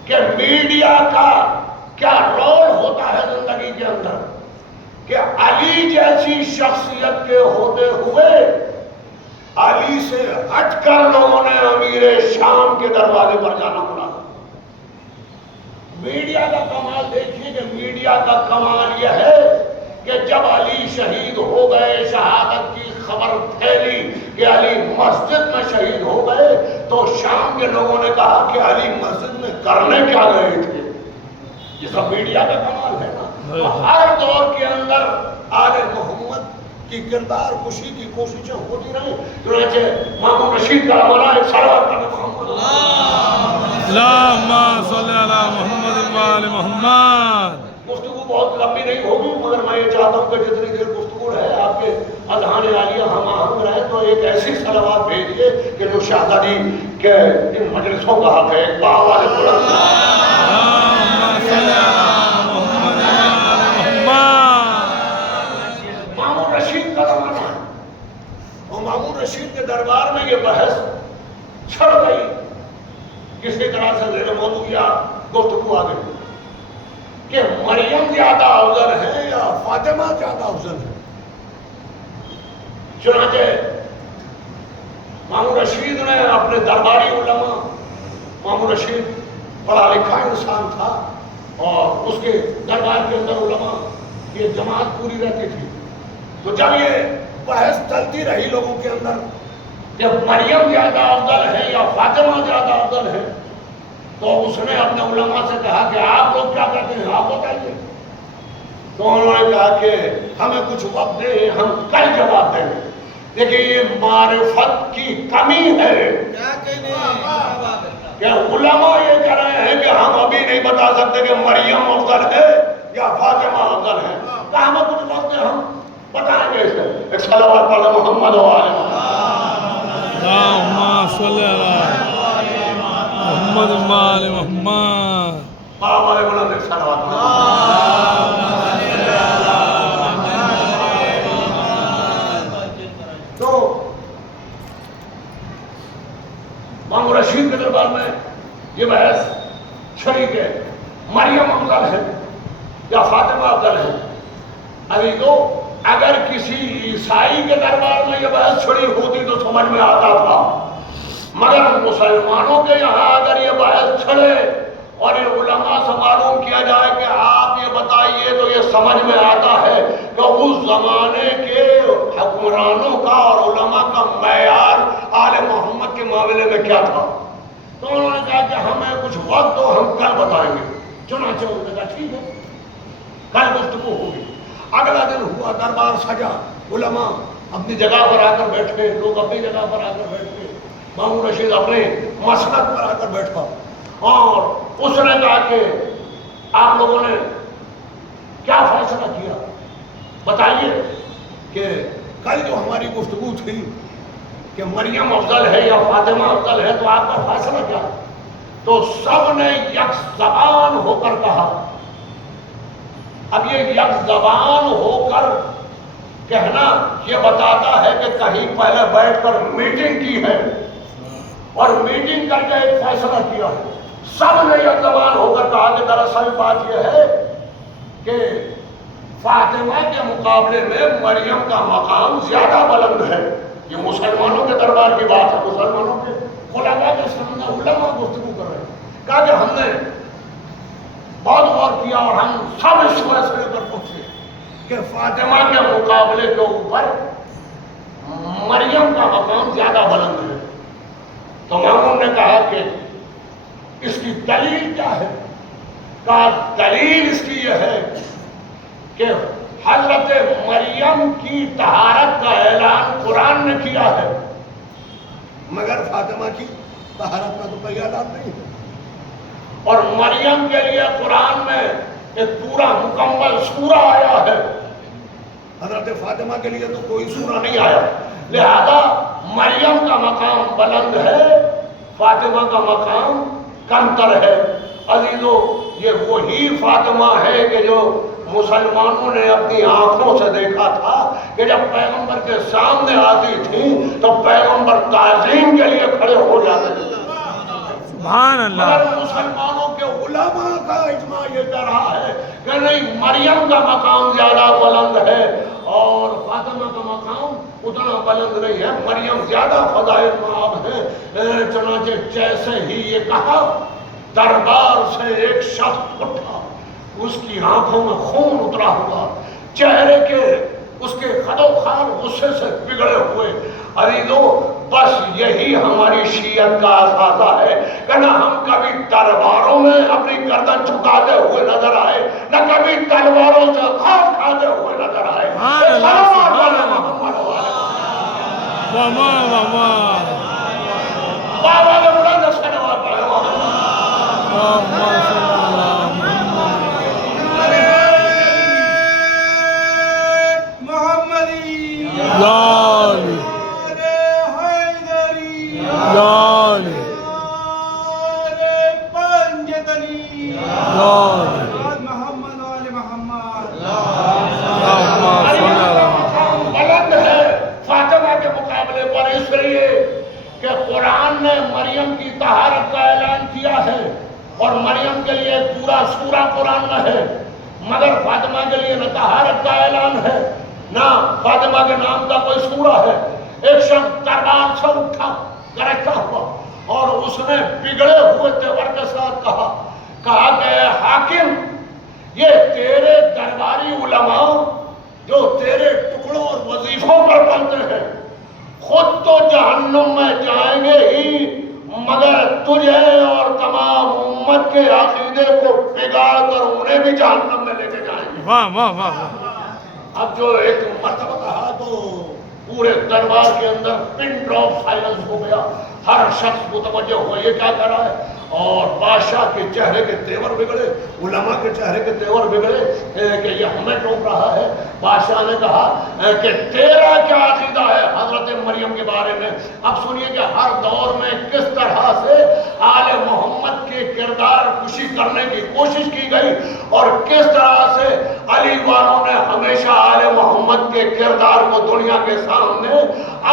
کہ میڈیا کا کیا رول ہوتا ہے زندگی کے اندر کہ علی جیسی شخصیت کے ہوتے ہوئے علی سے ہٹ کر لوگوں نے امیر شام کے دروازے پر جانا پڑا. میڈیا کا کمال دیکھیے کہ میڈیا کا کمال یہ ہے کہ جب علی شہید ہو گئے, شہادت کی خبر پھیلی کہ علی مسجد میں شہید ہو گئے, تو شام کے لوگوں نے کہا کہ علی مسجد میں کرنے کیا گئے تھے. یہ سب میڈیا کا کمال ہے نا. ہر دور کے اندر آل محمد کی کردار کشی کی کوششیں ہوتی رہی. چنانچہ مامون رشید کا ہمارا ایک سالوار پڑھنے محمد اللہم صلی اللہ محمد وآل محمد. گفتگو بہت لمبی نہیں ہوگی, مگر میں یہ چاہتا ہوں کہ جتنی دیر گفتگو ہے آپ کے اذہان عالیہ ہم آہنگ رہے, تو ایک ایسی صلوات بھیجیے کہ جو شہزادی کے ان مجلسوں کا حق ہے. ایک باآواز بلند اللہم صلی اللہ محمد وآل محمد. مامون رشید کا زمانہ ہے, اور مامون رشید کے دربار میں یہ بحث چھڑ گئی. کسی طرح سے زیر موضوع یا گفتگو آ گئی کہ مریم زیادہ افضل ہے یا فاطمہ زیادہ افضل ہے. چنانچہ مامون رشید نے اپنے درباری علماء, مامون رشید پڑھا لکھا انسان تھا اور اس کے دربار کے اندر علماء یہ جماعت پوری رہتی تھی. تو جب یہ بحث چلتی رہی لوگوں کے اندر کہ مریم زیادہ افضل ہے یا فاطمہ زیادہ افضل ہے, تو اس نے اپنے علماء سے کہا کہ آپ لوگ کیا کہتے ہیں, آپ بتائیے. تو انہوں نے کہا کہ ہمیں کچھ وقت دیں, ہم کل جواب دیں گے. دیکھیں یہ معرفت کی کمی ہے کہ علماء یہ کہہ رہے ہیں کہ ہم ابھی نہیں بتا سکتے کہ مریم افضل ہے یا فاطمہ افضل ہے. کہ ہمیں کچھ وقت دیں, ہم بتائیں گے. اس سے ایک صلوات پڑھ محمد و آل اللہم صلی اللہ محمد وآل محمد. ہمارے بلند ایک صلوات پڑھ. تو مامون رشید کے دربار میں یہ بحث چھڑی کہ مریم افضل ہے یا فاطمہ افضل ہے. ابھی تو اگر کسی عیسائی کے دربار میں یہ بحث چھڑی ہوتی تو سمجھ میں آتا تھا, مگر مسلمانوں کے یہاں اگر یہ بحث چھڑے اور ان علماء سے معلوم کیا جائے کہ آپ یہ بتائیے, تو یہ سمجھ میں آتا ہے کہ اس زمانے کے حکمرانوں کا اور علماء کا معیار آل محمد کے معاملے میں کیا تھا. تو انہوں نے کہا کہ ہمیں کچھ وقت دو, ہم کل بتائیں گے. چنانچہ انہوں نے کہا ٹھیک ہے, کل گفتگو ہوگی. اگلا دن ہوا, دربار سجا, علماء اپنی جگہ پر آ کر بیٹھے, لوگ اپنی جگہ پر آ کر بیٹھے. مامون رشید اپنے مسلک پر آ کر بیٹھا اور اس نے کہا کہ آپ لوگوں نے کیا فیصلہ کیا, بتائیے کہ کل جو ہماری گفتگو تھی کہ مریم افضل ہے یا فاطمہ افضل ہے, تو آپ کا فیصلہ کیا. تو سب نے یک زبان ہو کر کہا. اب یہ یک زبان ہو کر کہنا یہ بتاتا ہے کہ کہیں پہلے بیٹھ کر میٹنگ کی ہے اور میٹنگ کر کے ایک فیصلہ کیا ہے. سب نے یک زبان ہو کر کہا کہ دراصل بات یہ ہے کہ فاطمہ کے مقابلے میں مریم کا مقام زیادہ بلند ہے. یہ مسلمانوں کے طرف دربار کی بات ہے مسلمانوں کے علماء کے سامنے علماء گفتگو کر رہے ہیں. کہا کہ ہم نے بہت غور کیا اور ہم سب اس فیصلے پر پہنچے کہ فاطمہ کے مقابلے کے اوپر مریم کا مقام زیادہ بلند ہے. تو مامون نے کہا کہ اس کی دلیل کیا ہے؟ کہا دلیل اس کی یہ ہے کہ حضرت مریم کی طہارت کا اعلان قرآن نے کیا ہے مگر فاطمہ کی طہارت کا تو کوئی اعلان نہیں ہے. اور مریم کے لیے قرآن میں ایک پورا مکمل سورہ آیا ہے، حضرت فاطمہ کے لیے تو کوئی سورہ نہیں آیا. لہذا مریم کا مقام بلند ہے، فاطمہ کا مقام کمتر ہے. عزیزو یہ وہی فاطمہ ہے کہ جو مسلمانوں نے اپنی آنکھوں سے دیکھا تھا کہ جب پیغمبر کے سامنے آتی تھی تو پیغمبر تعظیم کے لیے کھڑے ہو جاتے تھے. سبحان اللہ. مگر مسلمانوں کے علماء کا اجماع یہ کہہ رہا ہے کہ نہیں، مریم کا مقام زیادہ بلند ہے اور فاطمہ کا مقام اتنا بلند نہیں ہے. مریم زیادہ فضائل مآب ہے. چنانچہ جیسے ہی یہ کہا دربار سے ایک شخص اٹھا، اس کی آنکھوں میں خون اترا ہوا، چہرے کے اس کے خد و خال غصے سے بگڑے ہوئے. عزیزو بس یہی ہماری شیعت کا اثاثہ ہے کہ نہ ہم کبھی درباروں میں اپنی گردن جھکاتے ہوئے نظر آئے، نہ کبھی تلواروں سے خوف کھاتے ہوئے نظر آئے. بابا نے بلند صلوات پڑھے. بلند ہے فاطمہ کے مقابلے پر اس لیے کہ قرآن نے مریم کی طہارت کا اعلان کیا ہے اور مریم کے لیے پورا سورہ قرآن میں ہے، مگر فاطمہ کے لیے نہ طہارت کا اعلان ہے نہ فاطمہ کے نام کا کوئی سورہ ہے. ایک شخص دربار سے اٹھا گرجتا ہوا اور اس نے بگڑے ہوئے تیور کے ساتھ کہا کہ حاکم، یہ تیرے درباری علماء جو تیرے ٹکڑوں اور وظیفوں پر بنتے ہیں خود تو جہنم میں جائیں گے ہی، مگر تجھے اور تمام امت کے عقیدے کو بگاڑ کر انہیں بھی جہنم میں لے کے جائیں گے. واہ واہ واہ. اب جو ایک مرتبہ کہا تو پورے دربار کے اندر پن ڈراپ سائلنس ہو گیا. ہر شخص متوجہ ہوا یہ کیا کر رہا ہے، اور بادشاہ کے چہرے کے تیور بگڑے، علماء کے چہرے کے تیور بگڑے کہ یہ ہمیں ٹوک رہا ہے. بادشاہ نے کہا کہ تیرا کیا عقیدہ ہے حضرت مریم کے بارے میں؟ اب سنیے کہ ہر دور میں کس طرح سے آل محمد کے کردار کشی کرنے کی کوشش کی گئی اور کس طرح سے علی والوں نے ہمیشہ آل محمد کے کردار کو دنیا کے سامنے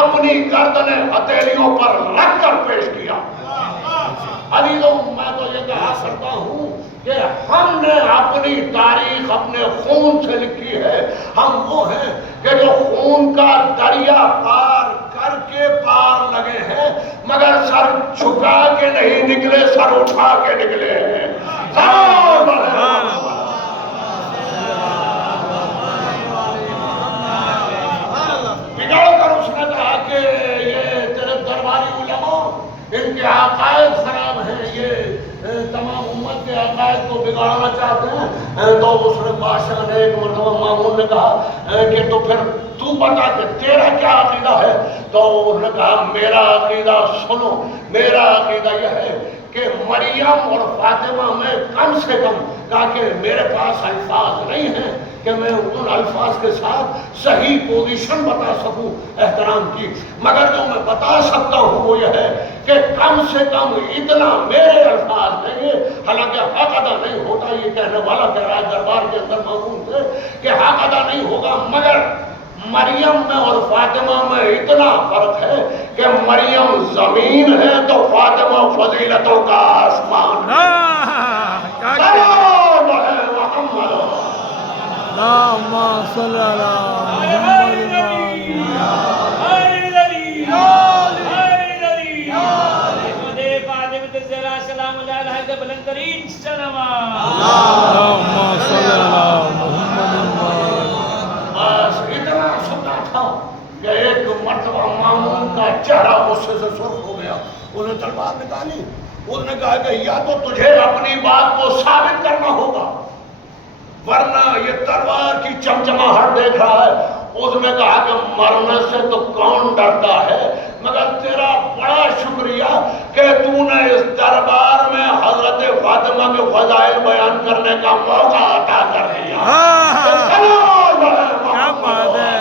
اپنی گردنیں ہتھیلیوں پر رکھ کر پیش کیا. عزیزوں میں تو یہ کہا کرتا ہوں کہ ہم نے اپنی تاریخ اپنے خون سے لکھی ہے. ہم وہ ہیں کہ جو خون کا دریا پار کر کے پار لگے ہیں مگر سر جھکا کے نہیں نکلے، سر اٹھا کے نکلے ہیں. بگڑ کر اس نے کہا کہ یہ تیرے درباری علماء، ان کے عقائد خراب ہیں، یہ تمام امت کے عقائد کو بگاڑنا چاہتے ہیں. تو اس نے بادشاہ نے ایک مرتبہ مامون نے کہا کہ تو پھر تو بتا کہ تیرا کیا عقیدہ ہے؟ تو اس نے کہا میرا عقیدہ سنو، میرا عقیدہ یہ ہے کہ مریم اور فاطمہ میں کم سے کم، کہا کہ میرے پاس الفاظ نہیں ہیں کہ میں ان الفاظ کے ساتھ صحیح پوزیشن بتا سکوں احترام کی، مگر جو میں بتا سکتا ہوں وہ یہ ہے کہ کم سے کم اتنا میرے الفاظ نہیں ہے. حالانکہ حق ادا نہیں ہوتا، یہ کہنے والا کہہ رہا ہے دربار کے اندر موجود ہے کہ حق ادا نہیں ہوگا، مگر مریم میں اور فاطمہ میں اتنا فرق ہے کہ مریم زمین ہے تو فاطمہ فضیلتوں کا آسمان ہے. اللهم صل على محمد. اللهم صل على محمد بس اتنا سننا تھا کہ ایک مرتبہ مامون کا چہرہ غصے سے سرخ ہو گیا. اس نے تلوار نکالی. اس نے کہا کہ یا تو تجھے اپنی بات کو ثابت کرنا ہوگا ورنہ یہ تلوار کی چمچماہٹ دیکھ رہا ہے. اس نے کہا کہ مرنے سے تو کون ڈرتا ہے مگر تیرا بڑا شکریہ کہ تو نے اس دربار میں حضرت فاطمہ کے فضائل بیان کرنے کا موقع عطا کر دیا. کیا بات ہے.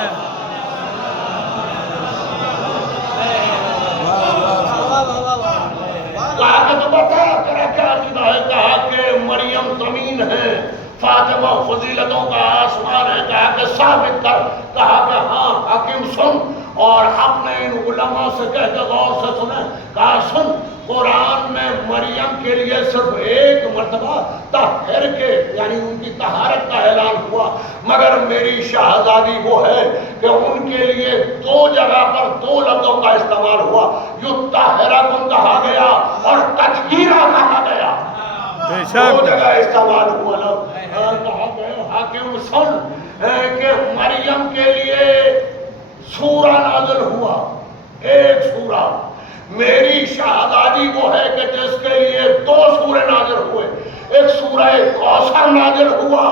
کہا کہ تو بتا تیرا کیا عقیدہ ہے. کہا کہ مریم زمین ہے فاطمہ فضیلتوں کا آسمان ہے. کہا کہ ثابت کر. کہا کہ ہاں حاکم سن اور اپنے ان علماء سے کہہ کے غور سے سنیں. کہا سن قرآن میں مریم کے لیے صرف ایک مرتبہ طاہر کے یعنی ان کی طہارت کا اعلان ہوا مگر میری شہزادی وہ ہے کہ ان کے لیے 2 جگہ پر 2 لفظوں کا استعمال ہوا. یطہرہ کن کہا گیا اور تطہیرہ کہا گیا. 2 جگہ استعمال ہوا لفظ. کہا گیا حاکم سن کہ مریم کے لیے سورہ نازل ہوا ایک سورہ. میری شہزادی وہ ہے کہ جس کے لیے 2 سورے نازل ہوئے. ایک سورہ کوثر نازل ہوا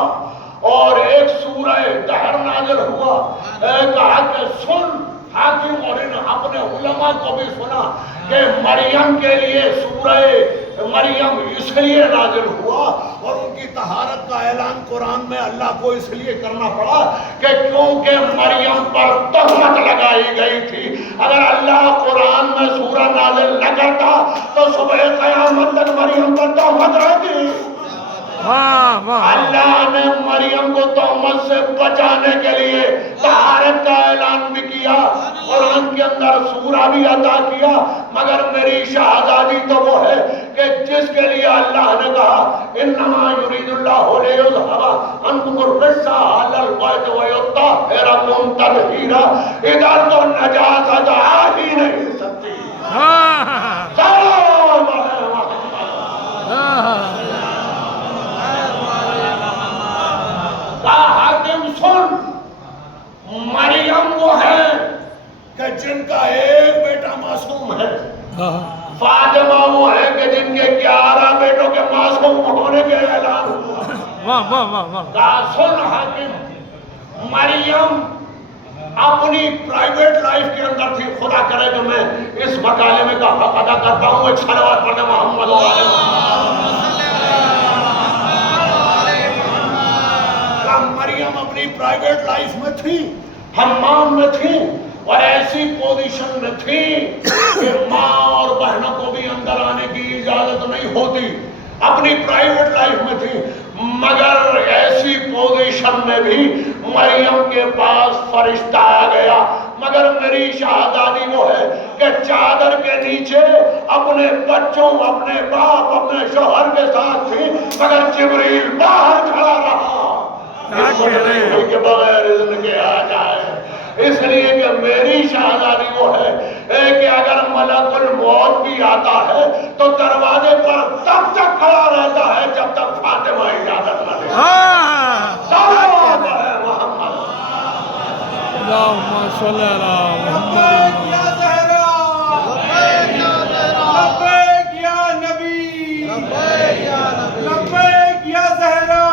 اور ایک سورہ دہر نازل ہوا. کہا کہ سن حاکم اور ان اپنے علماء کو بھی سنا کہ مریم کے لیے سورہ مریم اس لیے نازل ہوا اور ان کی طہارت کا اعلان قرآن میں اللہ کو اس لیے کرنا پڑا کہ کیونکہ مریم پر تہمت لگائی گئی تھی. اگر اللہ قرآن میں سورہ نازل نہ کرتا تو صبح قیامت تک مریم پر تہمت رہتی. اللہ نے مریم کو تہمت سے بچانے کے لیے طہارت کا اعلان بھی کیا قرآن کے اندر سورہ بھی عطا کیا مگر میری شہزادی تو وہ ہے کہ جس کے لیے اللہ نے کہا انما یرید اللہ لیذھب عنکم الرجس اہل البیت ویطہرکم تطہیرا. ادھر تو نجاست آ ہی نہیں سکتی. حاکم سن مریم وہ ہے کہ جن کا ایک بیٹا معصوم ہے. فاطمہ وہ ہے کہ جن کے 11 بیٹوں کے معصوم ہونے کے اعلان ہوا. سن حاکم مریم اپنی پرائیویٹ لائف کے اندر تھی. خدا کرے کہ میں اس مکالمے کا حق ادا کرتا ہوں. ایک صلوات پڑھنے محمد و آل محمد. مریم اپنی پرائیویٹ لائف میں تھی حمام میں تھی اور ایسی پوزیشن میں تھی کہ ماں اور بہنوں کو بھی اندر آنے کی اجازت نہیں ہوتی. اپنی پرائیویٹ لائف میں تھی مگر ایسی پوزیشن میں بھی مریم کے پاس فرشتہ آ گیا. مگر میری شہزادی وہ ہے کہ چادر کے نیچے اپنے بچوں اپنے باپ اپنے شوہر کے ساتھ تھی مگر جبریل باہر کھڑا رہا کہ بغیر اذن کے آ جائے. اس لیے کہ میری شہزادی وہ ہے کہ اگر ملک الموت بھی آتا ہے تو دروازے پر تب تک کھڑا رہتا ہے جب تک فاطمہ اجازت نہ دے. اللهم صل على محمد. لبیک یا نبی لبیک یا زہرا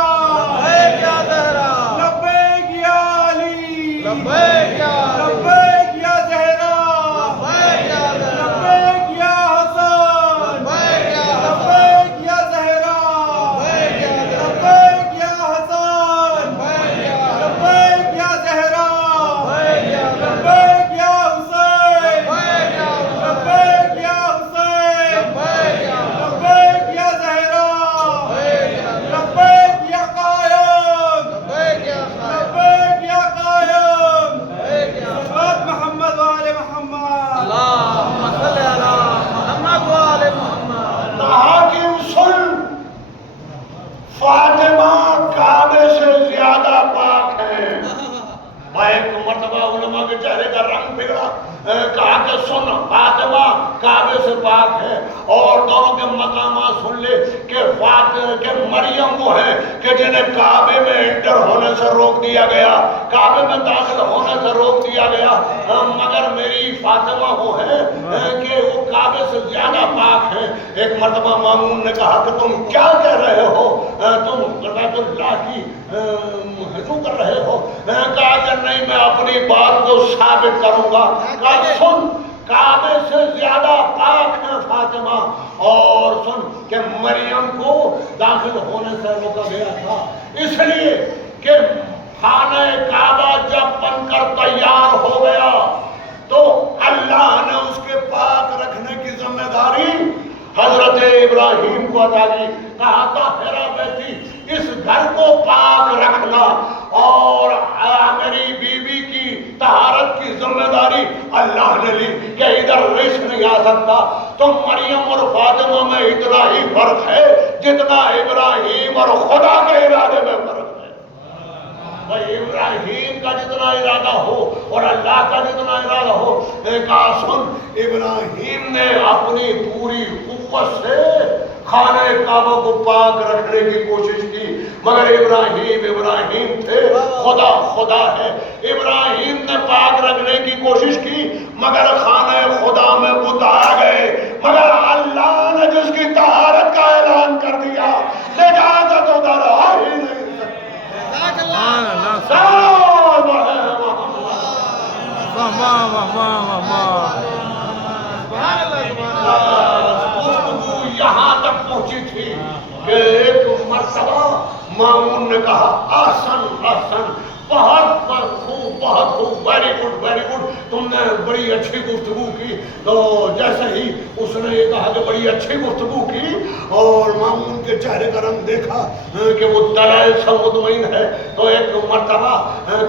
لبیک یا علی لبیک یا زہرا لبیک یا حسن لبیک یا زہرا لبیک یا حسن لبیک یا زہرا لبیک یا حسین لبیک یا حسین لبیک یا زہرا لبیک یا قائم لبیک یا قائم. صلوات محمد و آل محمد. اللہم صل علی محمد و آل محمد. حاکم سن فاطمہ کعبے سے زیادہ پاک ہیں. میں ایک مرتبہ علماء کے چہرے کا رنگ بگڑا. کہا کہ سن فاطمہ کعبے سے پاک ہے، اور دونوں کے مقامات سن لے کہ مریم وہ ہے کہ جنہیں کعبے میں انٹر ہونے سے روک دیا گیا، کعبے میں داخل ہونے سے روک دیا گیا، مگر میری فاطمہ وہ ہے کہ وہ کعبے سے زیادہ پاک ہے۔ ایک مرتبہ مامون نے کہا کہ تم کیا کہہ رہے ہو، تم بیت اللہ کی ہجو کر رہے ہو؟ کہا کہ نہیں، میں اپنی بات کو ثابت کروں گا۔ کہا سن، کعبے سے زیادہ پاک ہے فاطمہ، اور سن کہ مریم کو داخل ہونے سے روکا گیا تھا اس لیے کہ خانہ کعبہ جب بن کر تیار ہو گیا تو اللہ نے اس کے پاک رکھنے کی ذمہ داری حضرت ابراہیم کو عطا کی۔ کہا طاہرہ بیٹی، اس گھر کو پاک رکھنا، اور میری بیوی کی طہارت کی ذمہ داری اللہ نے لی کہ ادھر رزق نہیں آ سکتا۔ تو مریم اور فاطمہ میں اتنا ہی فرق ہے جتنا ابراہیم اور خدا کے ارادے میں فرق ہے۔ بھائی ابراہیم کا جتنا ارادہ ہو اور اللہ کا جتنا ارادہ ہو، کہا سن، ابراہیم نے اپنی پوری قوت سے خانہ کعبہ کو پاک رکھنے کی کوشش کی، مگر ابراہیم تھے، خدا خدا ہے۔ ابراہیم نے پاک رکھنے کی کوشش کی مگر خانہ خدا میں بت آ گئے، مگر اللہ نے جس کی طہارت کا اعلان کر دیا نجات ادھر آ ہی نہیں یہاں تک پہنچی تھی کہ ایک مرتبہ مامون نے کہا احسن احسن، بہت خوب بہت خوب، ویری گڈ ویری گڈ، تم نے بڑی اچھی گفتگو کی۔ تو جیسے ہی اس نے یہ کہا کہ بڑی اچھی گفتگو کی اور مامون کے چہرے کا رنگ دیکھا کہ وہ دلائل سے مطمئن ہے، تو ایک مرتبہ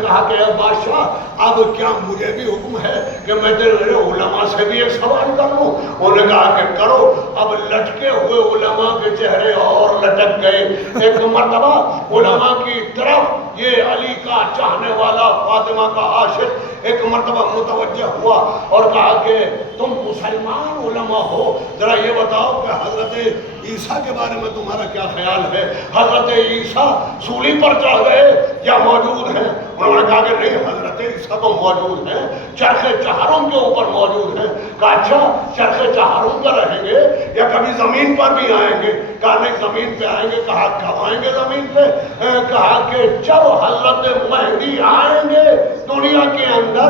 کہا کہ اے بادشاہ، اب کیا مجھے بھی حکم ہے کہ میں تیرے علماء سے بھی ایک سوال کر لوں؟ انہوں نے کہا کہ کرو۔ اب لٹکے ہوئے علماء کے چہرے اور لٹک گئے۔ ایک مرتبہ علماء کی طرف یہ علی کا چاہنے والا، فاطمہ کا عاشق، ایک مرتبہ متوجہ ہوا اور کہا کہ تم مسلمان علماء ہو، ذرا یہ بتاؤ کہ حضرت عیسیٰ کے بارے میں تمہارا کیا خیال ہے؟ حضرت عیسیٰ سولی پر چڑھ گئے یا موجود ہیں؟ انہوں نے کہا کہ نہیں، حضرت عیسیٰ تو موجود ہیں، چرخ چہارم کے اوپر موجود ہیں۔ کہا اچھا، چرخ چہارم پر رہیں گے یا کبھی زمین پر بھی آئیں گے؟ کہا نہیں، زمین پہ آئیں گے۔ کہا کب آئیں گے زمین پہ؟ کہا کہ جب حضرت مہدی آئیں گے دنیا کے اندر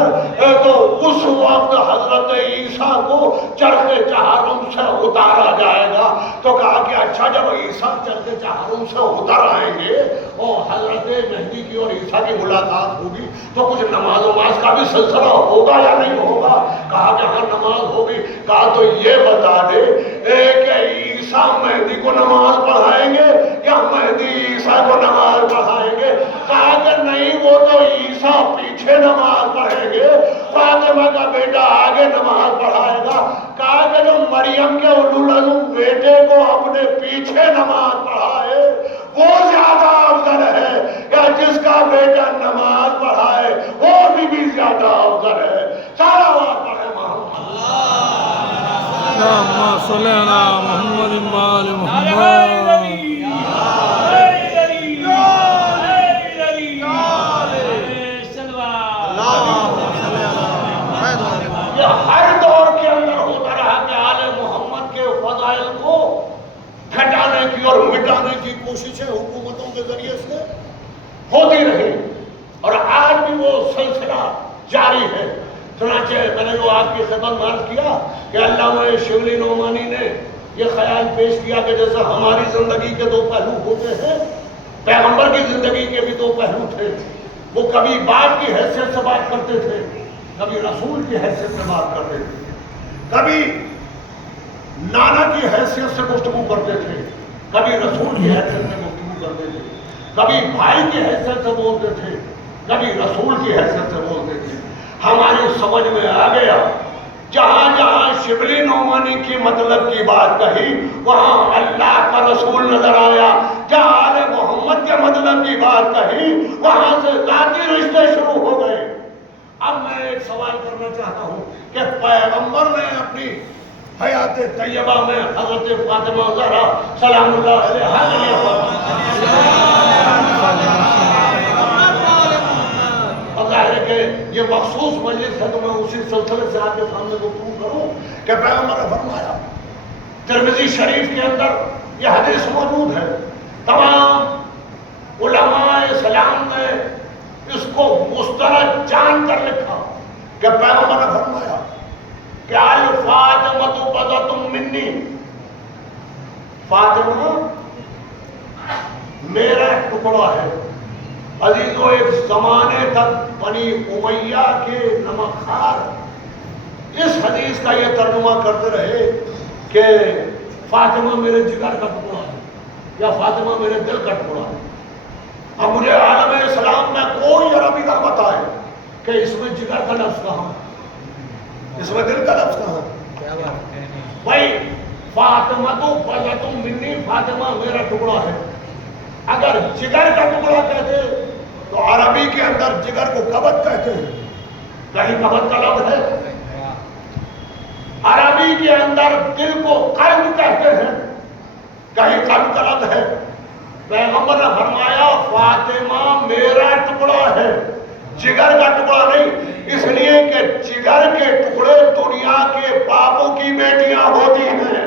تو اس وقت حضرت عیسیٰ کو چرخ چہارم سے اتارا جائے گا۔ تو کہا کہ اچھا، جب عیسیٰ چرخ چہارم سے اتر آئیں گے اور حضرت مہدی کی اور عیسیٰ کی ملاقات ہوگی تو کچھ نماز وماز کا بھی سلسلہ ہوگا یا نہیں ہوگا؟ کہا کہ ہاں نماز ہوگی۔ کہا تو یہ بتا دے کہ عیسیٰ مہدی کو نماز پڑھائیں گے یا مہدی عیسیٰ کو نماز پڑھائیں گے؟ کہا کہ نہیں، وہ تو عیسیٰ پیچھے نماز پڑھیں گے، فاطمہ کا بیٹا آگے نماز پڑھائے گا۔ کہا کہ جو مریم کے اولوالعزم بیٹے کو اپنے پیچھے نماز پڑھائے وہ زیادہ افضل ہے یا جس کا بیٹا نماز پڑھائے وہ بھی زیادہ افضل ہے؟ سارا وقت پڑھے محمد اللهم صل على محمد وآل محمد۔ یہ ہر دور کے اندر ہوتا رہا کہ آل محمد کے فضائل کو گھٹانے کی اور مٹانے کی کوششیں حکومتوں کے ذریعے سے ہوتی رہی، اور آج بھی وہ سلسلہ جاری ہے۔ چنانچہ میں نے جو آپ کی خدمت میں عرض کیا کہ علامہ شبلی نعمانی نے یہ خیال پیش کیا کہ جیسا ہماری زندگی کے دو پہلو ہوتے ہیں، پیغمبر کی زندگی کے بھی دو پہلو تھے۔ وہ کبھی باپ کی حیثیت سے بات کرتے تھے، کبھی رسول کی حیثیت سے بات کرتے تھے، کبھی نانا کی حیثیت سے گفتگو کرتے تھے، کبھی رسول کی حیثیت سے گفتگو کرتے تھے، کبھی بھائی کی حیثیت سے بولتے تھے، کبھی رسول کی حیثیت سے بولتے تھے۔ ہماری سمجھ میں آ گیا جہاں جہاں شبلی نعمانی کی مطلب کی بات کہی وہاں اللہ کا رسول نظر آیا، جہاں آل محمد کے مطلب کی بات کہی وہاں سے ذاتی رشتے شروع ہو گئے۔ اب میں ایک سوال کرنا چاہتا ہوں کہ پیغمبر نے اپنی حیات طیبہ میں حضرت فاطمہ زہرا سلام اللہ علیہ ظاہر ہے کہ یہ مخصوص مجلس ہے تو میں اسی سلسلے سے آپ کے سامنے گفتگو کروں کہ پیغمبر نے فرمایا ترمذی شریف کے اندر یہ حدیث موجود ہے. تمام علماء اسلام نے اس کو مستند جان کر لکھا کہ پیغمبر نے فرمایا کہ الفاطمہ بضعۃ منی، فاطمہ میرا ٹکڑا ہے. عزیزو ایک زمانے تک بنی امیہ کے نمکخوار اس حدیث کا یہ ترجمہ کرتے رہے کہ فاطمہ میرے جگر کا ٹکڑا ہے یا فاطمہ میرے دل کا ٹکڑا ہے. اب مجھے عالم اسلام میں کوئی عربی کا بتائے کہ اس میں جگر کا لفظ کہاں ہے، اس میں دل کا لفظ کہاں ہے. بھائی فاطمہ تو بضعۃ منی، فاطمہ میرا ٹکڑا ہے. اگر جگر کا ٹکڑا کہتے تو عربی کے اندر جگر کو کبد کہتے ہیں. کہیں کبد کا لفظ ہے؟ عربی کے اندر دل کو قلب کہتے ہیں، کہیں قلب کا لفظ ہے. پیغمبر نے فرمایا فاطمہ میرا ٹکڑا ہے، جگر کا ٹکڑا نہیں. اس لیے کہ جگر کے ٹکڑے دنیا کے باپوں کی بیٹیاں ہوتی ہیں،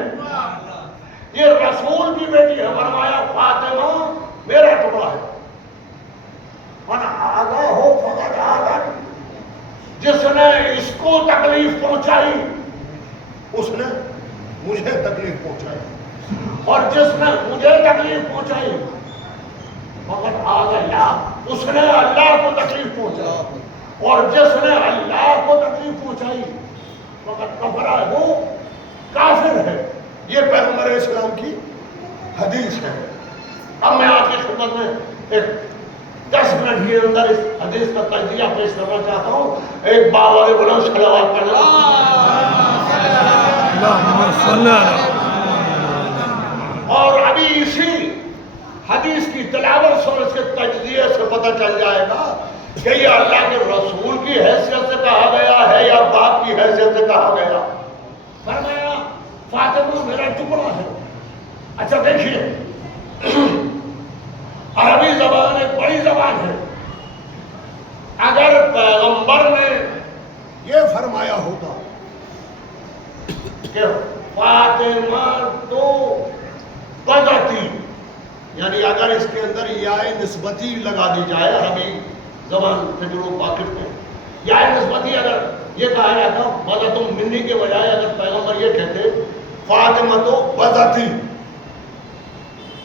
یہ رسول کی بیٹی ہے. فرمایا فاطمہ میرا ٹکڑا ہے. من آگاہ ہو فقط آگاہ، جس نے اس کو تکلیف پہنچائی اس نے مجھے تکلیف پہنچائی، اور جس نے مجھے تکلیف پہنچائی فقط آگاہ، اس نے اللہ کو تکلیف پہنچائی، اور جس نے اللہ کو تکلیف پہنچائی فقط کفر ہے، وہ کافر ہے. یہ پیغمبر اسلام کی حدیث ہے. اب میں آپ کی خدمت میں ایک 10 منٹ کے اندر اس حدیث کا تجزیہ پیش کرنا چاہتا ہوں. ایک باوالے بلند صلوات پڑھنا. اور ابھی اسی حدیث کی تلاوت سے اس کے تجزیے سے پتہ چل جائے گا کہ یہ اللہ کے رسول کی حیثیت سے کہا گیا ہے یا باپ کی حیثیت سے کہا گیا. فرمایا فاطمہ میرا ٹکڑا ہے. اچھا دیکھیے، عربی زبان ایک بڑی زبان ہے. اگر پیغمبر نے یہ فرمایا ہوتا کہ فاطمہ تو بضعتی، یعنی اگر اس کے اندر یا نسبتی لگا دی جائے، عربی زبان سے جو لوگ واقف ہیں، یا نسبتی اگر یہ کہا جاتا بضعۃ منی کے بجائے اگر پیغمبر یہ کہتے فاطمہ تو بضعتی،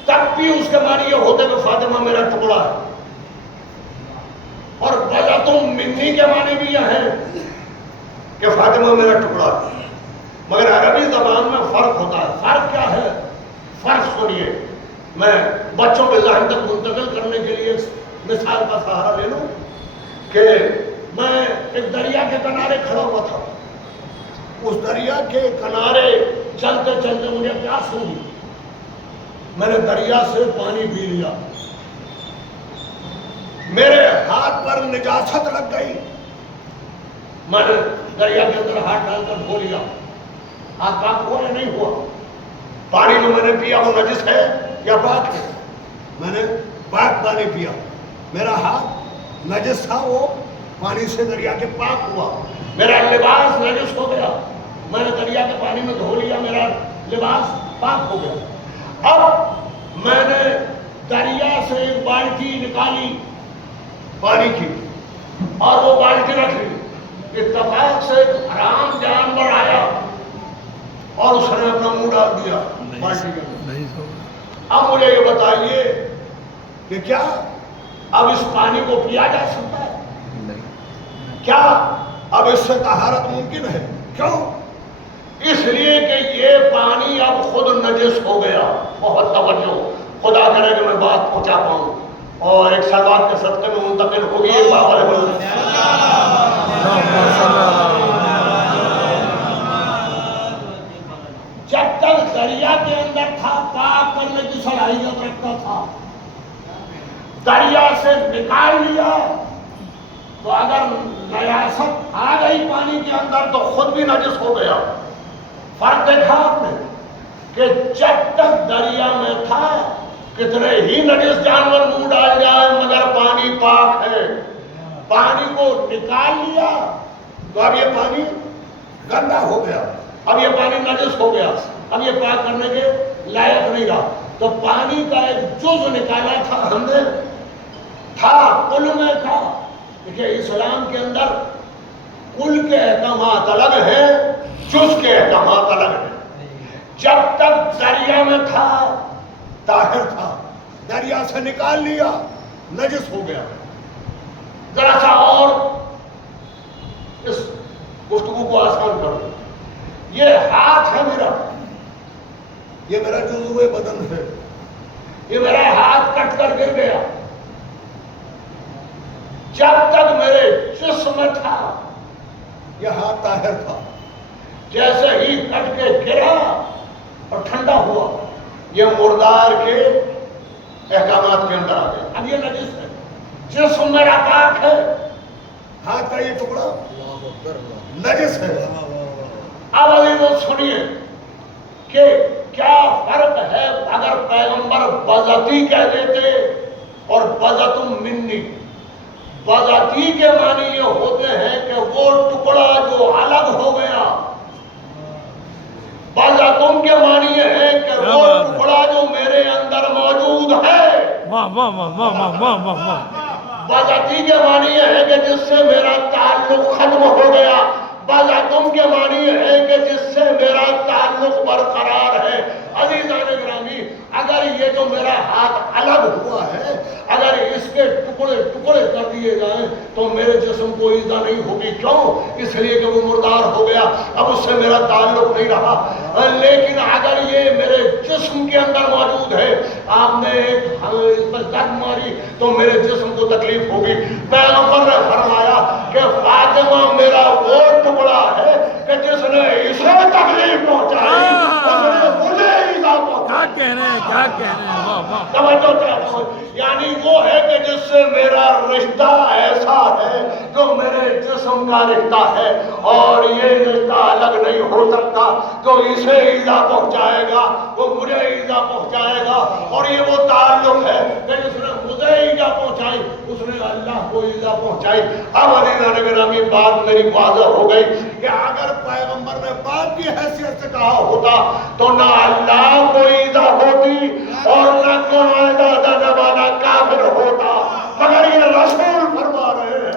تب بھی اس کے معنی یہ ہوتے کہ فاطمہ میرا ٹکڑا ہے. اور بضعۃ منی کے معنی بھی یہ ہے کہ فاطمہ میرا ٹکڑا ہے. مگر عربی زبان میں فرق ہوتا ہے. فرق کیا ہے؟ فرق سنیے، میں بچوں کے ذہن تک منتقل کرنے کے لیے مثال کا سہارا لے لوں کہ میں ایک دریا کے کنارے کھڑا ہوا تھا. اس دریا کے کنارے چلتے چلتے مجھے پیاس ہوئی. میں نے دریا سے پانی پی لیا، میرے ہاتھ پر نجاست لگ گئی. میں نے دریا کے اندر ہاتھ ڈال کر دھو لیا. ہاتھ پاک ہوا یا نہیں ہوا؟ پانی جو میں نے پیا وہ نجس ہے یا پاک ہے؟ میں نے پاک پانی پیا، میرا ہاتھ نجس تھا، وہ پانی سے دریا کے پاک ہوا. میرا لباس نجس ہو گیا، میں نے دریا کے پانی میں دھو لیا، میرا لباس پاک ہو گیا. اب میں نے دریا سے ایک بالٹی نکالی پانی کی اور وہ بالٹی رکھ لی. اتفاق سے ایک حرام جانور آیا اور اس نے اپنا منہ ڈال دیا بالٹی کے اندر. اب مجھے یہ بتائیے کہ کیا اب اس پانی کو پیا جا سکتا ہے؟ کیا اب اس سے طہارت ممکن ہے؟ کیوں؟ اس لیے کہ یہ پانی اب خود نجس ہو گیا. بہت توجہ، خدا کرے کہ میں بات پہنچا پاؤں اور ایک سلوات کے صدقے میں منتقل ہوگی. ایک باوالے بلند جب تک دریا کے اندر تھا پاک کرنے کی صلاحیت رکھتا تھا، دریا سے نکال لیا تو اگر نجاست آ گئی پانی کے اندر تو خود بھی نجس ہو گیا. فرق دیکھا آپ نے کہ جب تک دریا میں تھا کتنے ہی نجس جانور منہ ڈال جائے مگر پانی پاک ہے. پانی کو نکال لیا تو اب یہ پانی گندا ہو گیا, اب یہ پانی نجس ہو گیا, اب یہ پاک کرنے کے لائق نہیں رہا. تو پانی کا ایک جز نکالا تھا ہم نے, تھا کل میں تھا. دیکھیے اسلام کے اندر کل کے احکامات الگ ہیں, جز کے احکامات الگ ہیں. جب تک دریا میں تھا طاہر تھا, دریا سے نکال لیا نجس ہو گیا. ذرا سا اور اس گفتگو کو آسان کر دو. یہ ہاتھ ہے میرا, یہ میرا جزو بدن ہے, یہ میرا ہاتھ کٹ کر گر گیا. جب تک میرے جسم میں تھا یہ ہاتھ طاہر تھا. جیسے ہی کٹ کے گرا اور ٹھنڈا ہوا یہ مردار کے احکامات کے اندر آ گیا. اب یہ نجس ہے. جسم میرا پاک ہے, ہاتھ کا یہ ٹکڑا نجس ہے. اب عزیزو سنیے کہ کیا فرق ہے اگر پیغمبر بذاتی کہہ دیتے اور بذتم منی. بذاتی کے معنی یہ ہوتے ہیں کہ وہ ٹکڑا جو الگ ہو گیا, بذتم کے معنی یہ ہے کہ وہ ٹکڑا جو میرے اندر موجود ہے. بذاتی کے معنی یہ ہے کہ جس سے میرا تعلق ختم ہو گیا. بذتم کے معنی یہ ہے کہ جس سے میرا تعلق برقرار ہے. عزیزان گرامی, اگر یہ جو میرا ہاتھ الگ ہوا ہے اگر اس کے ٹکڑے ٹکڑے کر دیے جائیں تو میرے جسم کو ایذا نہیں ہوگی. کیوں؟ اس لیے کہ وہ مردار ہو گیا, اب اس سے میرا تعلق نہیں رہا. لیکن اگر یہ میرے جسم کے اندر موجود ہے, آپ نے ایک دھک ماری تو میرے جسم کو تکلیف ہوگی. پیغمبر نے فرمایا کہ فاطمہ میرا وہ ٹکڑا ہے کہ جس نے اسے تکلیف پہنچائی اس نے مجھے ایذا پہنچائی. کیا کہنے ہیں توجہ چاہتا یعنی وہ ہے کہ جس سے میرا رشتہ ایسا ہے جو میرے جسم کا رشتہ ہے اور یہ رشتہ الگ نہیں ہو سکتا. جو اسے ایذا پہنچائے گا وہ مجھے ایذا پہنچائے گا, اور یہ وہ تعلق ہے کہ جس نے مجھے ایذا پہنچائی اس نے اللہ کو ایذا پہنچائی. اب عزیزان گرامی بات میری واضح ہو گئی کہ اگر پیغمبر نے باپ کی حیثیت سے کہا ہوتا تو نہ اللہ کو ایذا ہوتی اور نہ کوئی دینے والا کافر ہوتا, مگر یہ رسول فرما رہے ہیں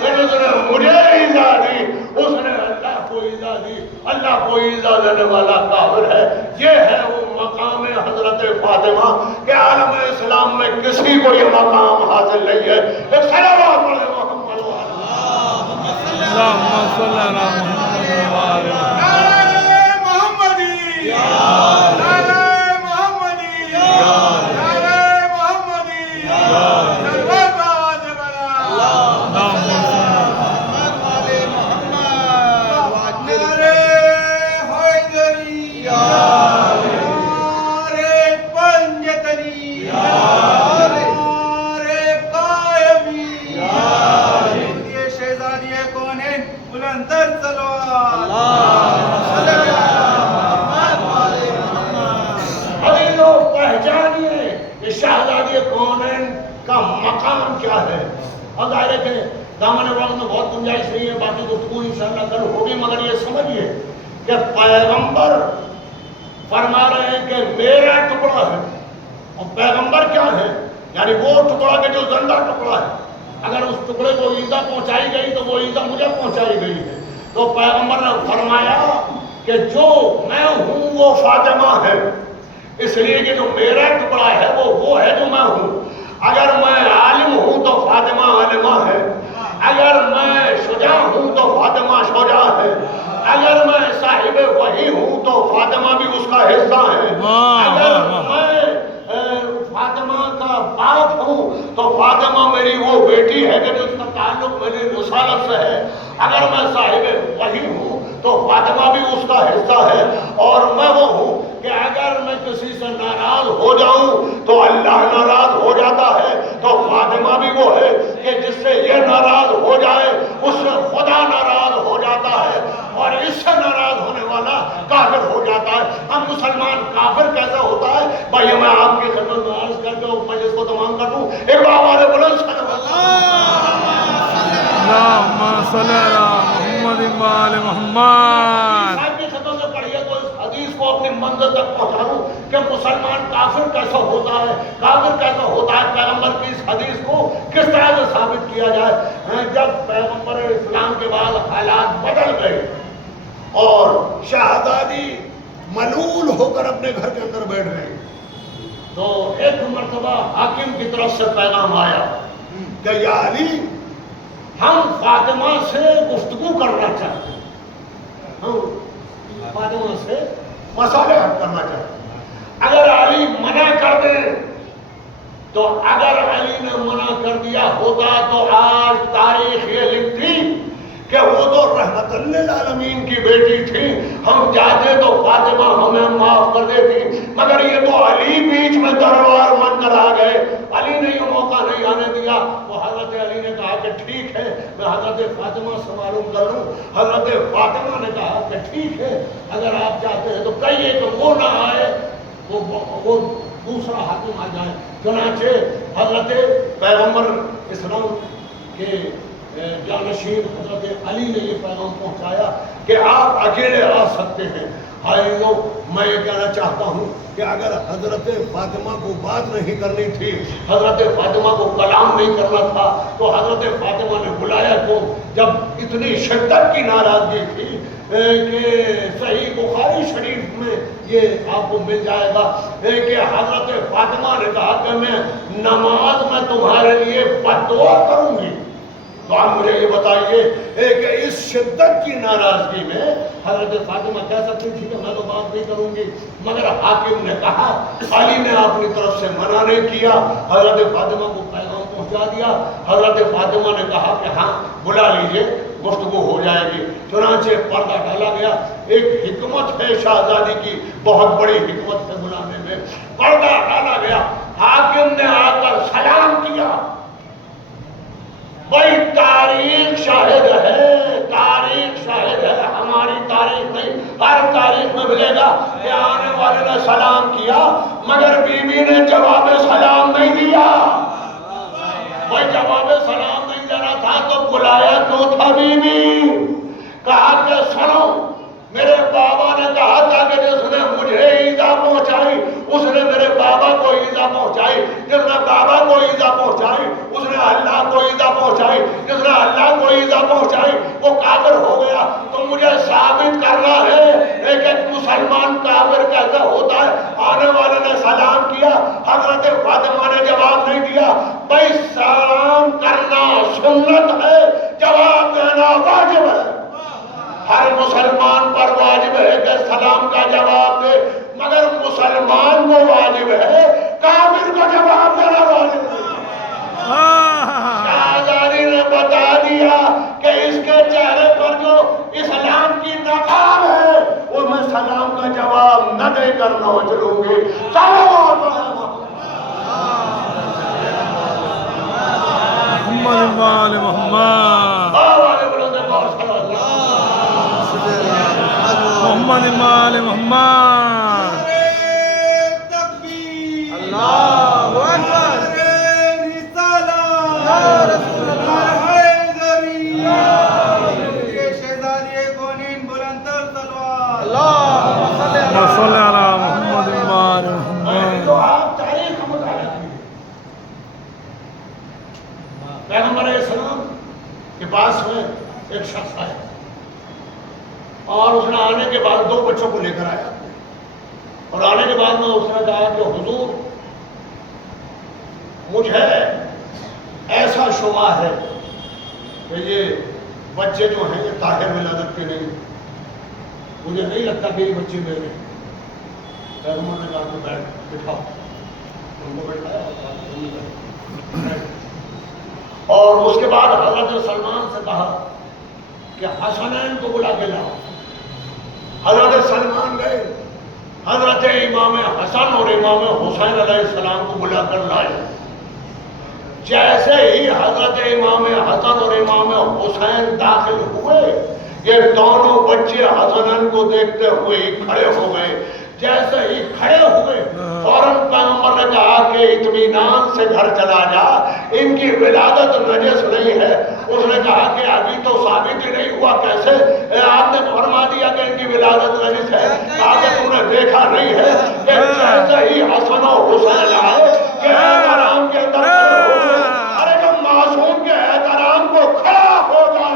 کہ جس نے مجھے ایذا دی اس نے اللہ کو ایذا دی. اللہ کو ایذا دینے والا کافر ہے. یہ ہے وہ مقام حضرت فاطمہ کہ عالم اسلام میں کسی کو یہ مقام حاصل نہیں ہے. ایک صلوات پڑھیں محمد و اللہم صلی علی محمد و آل محمد. شہزادی کونین کا مقام کیا ہے. اب ظاہر ہے کہ دامن وقت میں بہت گنجائش نہیں ہے, باقی گفتگو انشاءاللہ کل ہوگی, مگر یہ سمجھیے کہ پیغمبر فرما رہے ہیں کہ میرا ٹکڑا ہے. اور پیغمبر کیا ہے؟ یعنی وہ ٹکڑا کہ جو زندہ ٹکڑا ہے. اگر اس ٹکڑے کو ایذا پہنچائی گئی تو وہ ایذا مجھے پہنچائی گئی ہے. تو پیغمبر نے فرمایا کہ جو میں ہوں وہ فاطمہ ہے, اس لیے کہ جو میرا ٹکڑا ہے وہ ہے جو میں ہوں. اگر میں عالم ہوں تو فاطمہ عالمہ ہے, اگر میں شجاع ہوں تو فاطمہ شجاع ہے, اگر میں صاحب وحی ہوں تو فاطمہ بھی اس کا حصہ ہے, اگر میں فاطمہ کا باپ ہوں تو فاطمہ میری وہ بیٹی ہے کہ جس کا تعلق میری رسالت سے ہے, اگر میں صاحب وحی ہوں تو فاطمہ بھی اس کا حصہ ہے. اور میں وہ ہوں کہ اگر میں کسی سے ناراض ہو جاؤں تو اللہ ناراض ہو جاتا ہے, تو فاطمہ بھی وہ ہے کہ جس سے یہ ناراض ہو جائے اس سے خدا ناراض ہو جاتا ہے, اور اس سے ناراض ہونے والا کافر ہو صل علی محمد وآل محمد. صاحب کی خطوں سے پڑھیے تو اس حدیث کو اپنی منزل تک پہنچا دوں کہ مسلمان کافر کیسا ہوتا ہے، کافر کیسا ہوتا ہے. پیغمبر کی اس حدیث کو کس طرح سے ثابت کیا جائے. جب پیغمبر اسلام کے بعد حالات بدل گئے اور شہزادی ملول ہو کر اپنے گھر کے اندر بیٹھ گئے تو ایک مرتبہ حاکم کی طرف سے پیغام آیا کہ یا علی ہم فاطمہ سے گفتگو کرنا چاہتے ہیں، ہم فاطمہ سے مسئلہ حل کرنا چاہتے ہیں. اگر علی منع کر دیں تو اگر علی نے منع کر دیا ہوتا تو آج تاریخ یہ لکھتی کہ وہ تو رحمت للعالمین کی بیٹی تھی، ہم چاہتے تو فاطمہ ہمیں معاف کر دیتی، مگر یہ تو علی بیچ میں دربار من کر آ گئے. علی نے یہ موقع نہیں آنے دیا. تو حضرت علی نے کہا کہ ٹھیک ہے میں حضرت فاطمہ سے معلوم کر لوں. حضرت فاطمہ نے کہا کہ ٹھیک ہے اگر آپ چاہتے ہیں تو کہیے کہ وہ نہ آئے وہ دوسرا حاکم آ جائے. چنانچہ حضرت پیغمبر اسلام کے جانشین حضرت علی نے یہ پیغام پہنچایا کہ آپ اکیلے آ سکتے ہیں. بھائیو میں یہ کہنا چاہتا ہوں کہ اگر حضرت فاطمہ کو بات نہیں کرنی تھی، حضرت فاطمہ کو کلام نہیں کرنا تھا تو حضرت فاطمہ نے بلایا کیوں؟ جب اتنی شدت کی ناراضگی تھی کہ صحیح بخاری شریف میں یہ آپ کو مل جائے گا کہ حضرت فاطمہ نے کہا کہ میں نماز میں تمہارے لیے بد دعا کروں گی. تو آپ مجھے یہ بتائیے کہ اس شدت کی ناراضگی میں حضرت فاطمہ کہہ سکتی تھی کہ میں تو بات نہیں کروں گی، مگر حاکم نے کہا، علی نے اپنی طرف سے منع نہیں کیا. حضرت فاطمہ کو پیغام پہنچا دیا. حضرت فاطمہ نے کہا کہ ہاں بلا لیجئے گفتگو ہو جائے گی. چنانچہ پردہ ڈالا گیا. ایک حکمت ہے شہزادی کی، بہت بڑی حکمت ہے بلانے میں. پردہ ڈالا گیا. حاکم نے آ کر سلام کیا. بھائی تاریخ شاہد ہے، تاریخ شاہد ہے، ہماری تاریخ نہیں، ہر تاریخ میں ملے گا کہ آنے والے نے سلام کیا مگر بی بی نے جواب سلام نہیں دیا. بھائی جواب سلام نہیں دینا تھا تو بلایا کیوں تھا بی بی؟ کہا کہ سنو میرے بابا نے کہا تھا کہ جس نے مجھے ایذا پہنچائی اس نے میرے بابا کو ایذا پہنچائی، جس نے بابا کو ایذا پہنچائی اس نے اللہ کو ایذا پہنچائی، جس نے اللہ کو ایذا پہنچائی وہ کافر ہو گیا. تو مجھے ثابت کرنا ہے ایک مسلمان کافر کیسے ہوتا ہے. آنے والے نے سلام کیا، حضرت فاطمہ نے جواب نہیں دیا. بھائی سلام کرنا سنت ہے، جواب دینا واجب ہے. ہر مسلمان پر واجب ہے کہ سلام کا جواب دے، مگر مسلمان کو واجب ہے کافر کو جواب دینا واجب ہے. شہزادی نے بتا دیا کہ اس کے چہرے پر جو اسلام کی نقاب ہے وہ میں سلام کا جواب نہ دے کر نہ چلوں گی. محمد وآل محمد. محمد وآل محمد. تکبیر، اللہ اکبر، رسالہ یا رسول اللہ، حیدری کے شہزادی کونین بلندتر تلوار. اللہم صلی علی محمد وآل محمد. تو آپ تاریخ کا مطالعہ کیجیے. پیغمبر اسلام کے پاس میں ایک شخص آیا اور اس نے آنے کے بعد 2 بچوں کو لے کر آیا اور آنے کے بعد میں اس نے کہا کہ حضور مجھے ایسا شبہ ہے کہ یہ بچے جو ہیں یہ طاہر ولادت کے نہیں، مجھے نہیں لگتا کہ یہ بچے میرے. پیغمبر نے کہا کہ بٹھاؤ. ان کو بٹھایا اور اس کے بعد حضرت سلمان سے کہا کہ حسنین کو بلا کے لاؤ. حضرت سلمان گئے، حضرت امام حسن اور امام حسین علیہ السلام کو بلا کر لائے. جیسے ہی حضرت امام حسن اور امام حسین داخل ہوئے یہ دونوں بچے حسنین کو دیکھتے ہوئے کھڑے ہو گئے. جیسے ہی کھڑے ہوئے فوراً پیغمبر نے کہا کہ اطمینان سے گھر چلا جا، ان کی ولادت نجس نہیں ہے۔ اس نے کہا کہ ابھی تو ثابت ہی نہیں ہوا، کیسے؟ آپ نے فرما دیا کہ ان کی ولادت نجس ہے، کہا کہ تم نے دیکھا نہیں ہے کہ جیسے ہی حسن و حسین آئے کہ احترام کے اندر کھڑے ہو گئے۔ ارے جب معصوم کے احترام کو کھڑا ہو جائے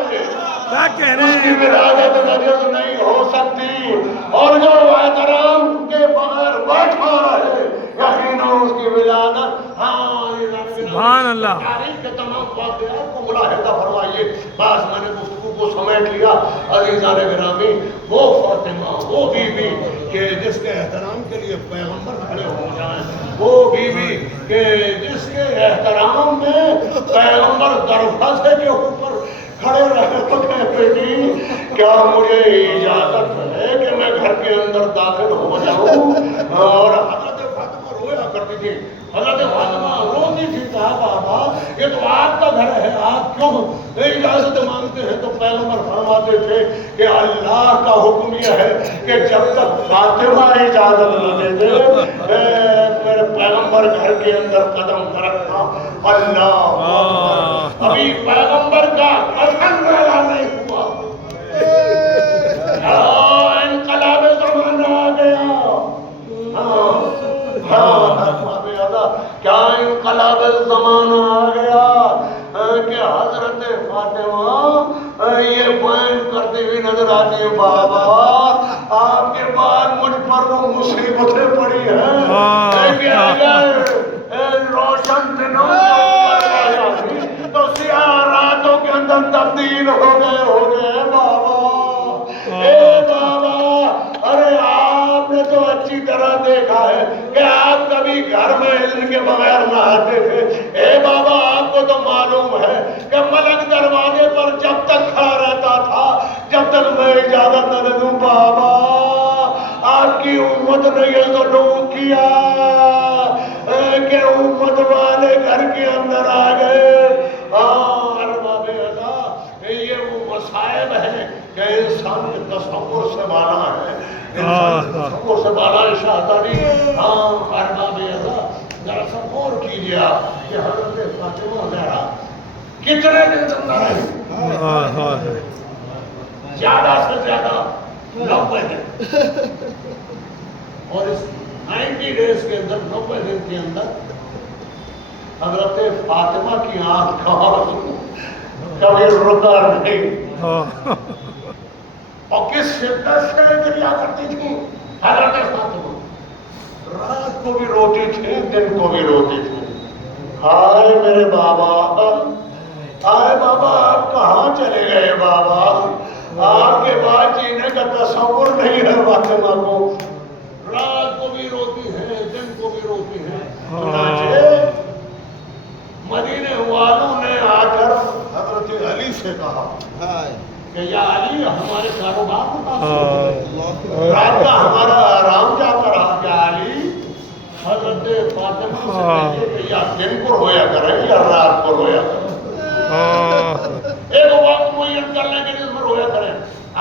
اس کی ولادت نجس نہیں ہو سکتی، اور جو احترام کے بغیر بیٹھا رہے یقیناً اس کی ولادت سبحان اللہ۔ تاریخ کے تمام واقعات کو ملاحظہ فرمائیے۔ بس میں نے گفتگو کو سمیٹ لیا عزیزان گرامی، وہ فاطمہ، وہ بی بی کہ جس کے احترام کے لیے پیغمبر کھڑے ہو جائیں، وہ بی بی کہ جس کے احترام میں پیغمبر دروازے کے اوپر کھڑے رہے تو کہ بیٹی کیا مجھے اجازت ہے کہ میں گھر کے اندر داخل ہو جاؤں؟ اور حضرت فاطمہ رویا کرتی تھی، حضرت فاطمہ روتی تھی، کہا بابا یہ تو آپ کا گھر ہے، آپ کیوں اجازت مانگتے ہیں؟ تو پیغمبر فرماتے تھے کہ اللہ کا حکم یہ ہے کہ جب تک فاطمہ اجازت نہ دے دے میرے پیغمبر گھر کے اندر قدم نہ رکھنا۔ اللہ ابھی پیغمبر کا قدم نہیں ہوا، انقلاب زمانہ آ گیا۔ کیا انقلاب زمانہ آ گیا کہ حضرت فاطمہ یہ بیان کرتی ہوئی نظر آتی ہے، بابا آپ کے بعد مجھ پر وہ مصیبتیں پڑی ہیں کہ اگر روشن دنوں تو سیاہ راتوں کے اندر تبدیل ہو گئے بابا۔ اے بابا ارے آپ نے تو اچھی طرح دیکھا ہے کہ آپ کبھی گھر میں اذن کے بغیر نہ آتے تھے۔ اے بابا آپ کو تو معلوم ہے کہ ملک دروازے پر جب تک کھڑا رہتا تھا جب تک میں اجازت نہ دوں۔ بابا آپ کی امت نے یہ ظلم کیا کہ امت والے گھر کے اندر آ گئے۔ ارباب ادا یہ وہ مصائب ہے کہ انسان کے تصور سے بالا ہے، انسان کے تصور سے بالا ہے۔ شاہداری ارباب ادا ذرا سا غور کیجیے آپ کہ حضرت فاطمہ زہرا کتنے دن زندہ رہی؟ زیادہ سے زیادہ 90 دن، اور اس 90 ڈیز کے اندر 90 دن کے اندر حضرت فاطمہ کی آنکھ کا آنسو کبھی رکا نہیں، اور کس شدت سے گریا کرتی تھی حضرت فاطمہ، رات کو بھی روتی تھی دن کو بھی روتی تھی۔ ہائے میرے بابا، ہائے بابا آپ کہاں چلے گئے بابا؟ آپ کے بعد جینے کا تصور نہیں ہے فاطمہ کو، رات کو بھی روتی ہے دن کو بھی روتی ہے۔ چنانچہ مدینے والوں نے آ کر حضرت علی سے کہا کہ یا علی ہمارے کاروبار متاثر، رات کا ہمارا آرام جاتا رہا، کیا علی حضرت فاطمہ سے کہیے کہ یا دن کو رویا کریں یا رات کو رویا کریں، ایک وقت معین کر لیں کہ جس میں رویا کریں۔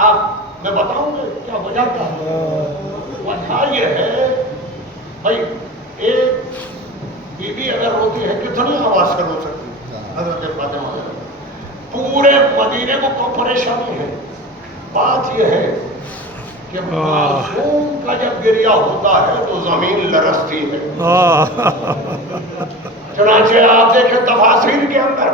آپ میں بتاؤں گا کیا وجہ کیا ہے؟ وجہ یہ ہے بھائی ایک بی بی اگر روتی ہے کتنی آواز سے رو سکتی ہے؟ حضرت فاطمہ پورے مدینے کو پریشانی ہے۔ بات یہ ہے کہ معصوم کا جب گریہ ہوتا ہے تو زمین لرزتی ہے۔ چنانچہ آپ دیکھیں تفاسیر کے اندر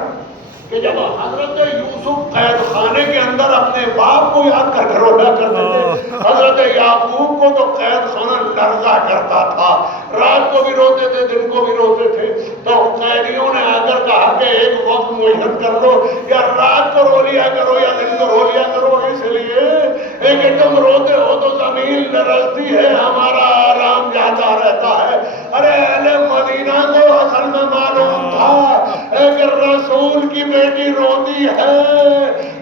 کہ جب حضرت یوسف قید خانے کے اندر اپنے باپ کو یاد کر کے رویا کرتے تھے، حضرت یعقوب کو تو قید خانہ لرزا کرتا تھا، رات کو بھی روتے تھے دن کو بھی روتے تھے۔ تو قیدیوں نے آ کر کہا کہ ایک وقت معین کر لو، یا رات کو رو لیا کرو یا دن کو رو لیا کرو، اس لیے کہ تم روتے ہو تو زمین لرزتی ہے، ہمارا آرام جاتا رہتا ہے۔ ارے اہل مدینہ کو اصل میں معلوم تھا کہ رسول کی بیٹی روتی ہے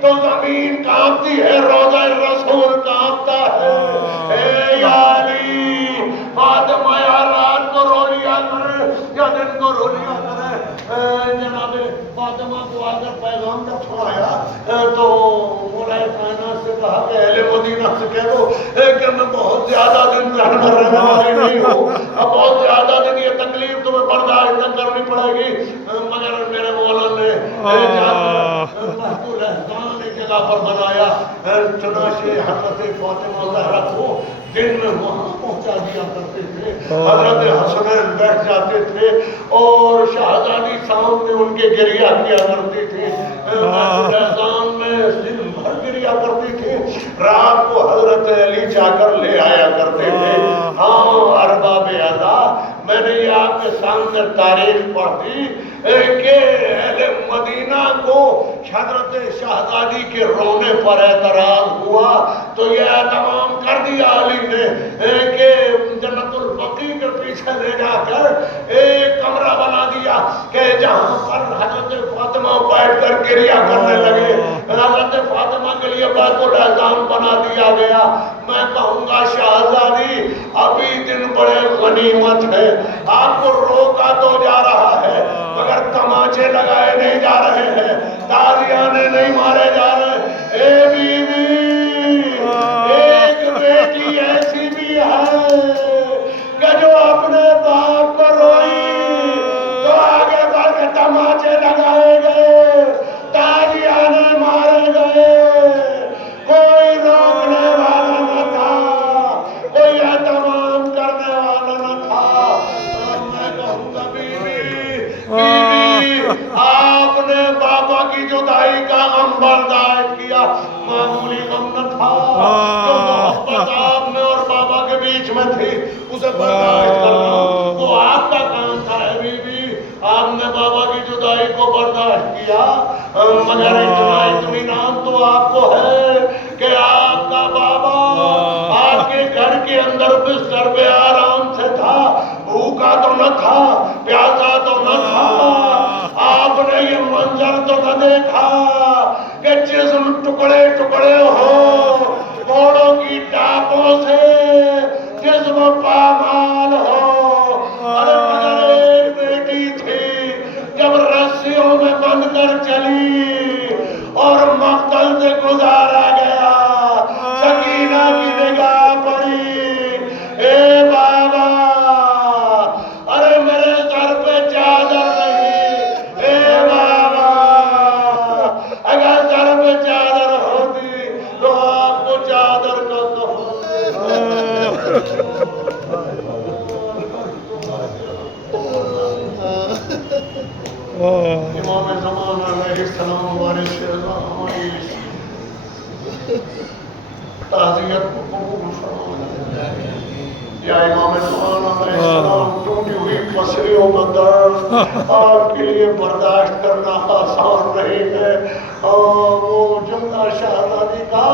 تو زمین کانپتی ہے، روضہ رسول کانپتا ہے۔ اے یا علی فاطمہ یا رات کو رو لیا کرے یا دن کو رو لیا کرے۔ جناب فاطمہ کو آ کر پیغام جب سنایا تو مولا کائنات سے کہا کہ اہل مدینہ سے کہہ دو کہ میں بہت زیادہ دن رہنا فاطمہ زہرا کو دن میں وہاں پہنچا دیا کرتے تھے. حضرت حسنین بیٹھ جاتے تھے اور شہزادی سامنے ان کے گریہ کیا کرتے تھے. اذان میں دن بھر گریہ کرتی تھی. رات کو حضرت علی جا کر لے آیا کرتے تھے. ہاں ارباب اعلیٰ، میں نے یہ آپ کے سامنے تاریخ پڑھی کہ اہل مدینہ کو حضرت شہزادی کے رونے پر اعتراض ہوا تو یہ اہتمام کر دیا علی نے کہ جنت البقیع کے پیچھے لے جا کر ایک کمرہ بنا دیا کہ جہاں پر حضرت فاطمہ بیٹھ کر گریہ کرنے لگے. حضرت فاطمہ کے لیے بیت العظام بنا دیا گیا. میں کہوں گا شہزادی ابھی دن بڑے غنیمت ہے، آپ کو روکا تو جا رہا ہے مگر تماچے لگائے نہیں جا رہے ہیں، تازیانے نہیں مارے جا رہے. اے بیوی، ایک بیٹی ایسی بھی ہے کہ جو اپنے باپ کو روئی تو آگے بڑھ کے تماچے لگائے گئے، تازیانے مارے گئے، کوئی روکنے والا نہ تھا، کوئی اہتمام کرنے والا نہ تھا. میں کہوں گا بیوی آپ نے بابا کی جدائی کا غم برداشت کیا، معمولی غم نہ تھا. جو محبت آپ میں اور بابا کے بیچ میں تھی اسے برداشت کرنا وہ آپ کا کام تھا. بیوی آپ نے بابا کی جدائی کو برداشت کیا مگر اتنا اطمینان تو آپ کو ہے کہ آپ کا بابا آپ کے گھر کے اندر بستر پہ آرام سے تھا، بھوکا تو نہ تھا، پیاسا تو نہ تھا. آپ نے یہ منظر تو نہ دیکھا کہ جسم ٹکڑے ٹکڑے ہو، گھوڑوں کی ٹاپوں سے جسم پامال ہو. ارے مگر ایک بیٹی تھی جب رسیوں میں بند کر چلی اور مقتل سے گزارا گیا، سکینہ کی نگاہ پڑی. اے بابا، ارے میرے سر پہ چادر نہیں. اے بابا، اگر سر پہ چادر ہوتی تو آپ کو چادر کا امام زمان علیہ السلام وارث ہماری تعزیت کو قبول فرمائے. یا امام زمان علیہ السلام، ٹوٹی ہوئی پسلیوں کا درد آپ کے لیے برداشت کرنا آسان نہیں ہے. وہ جملہ شہزادی کا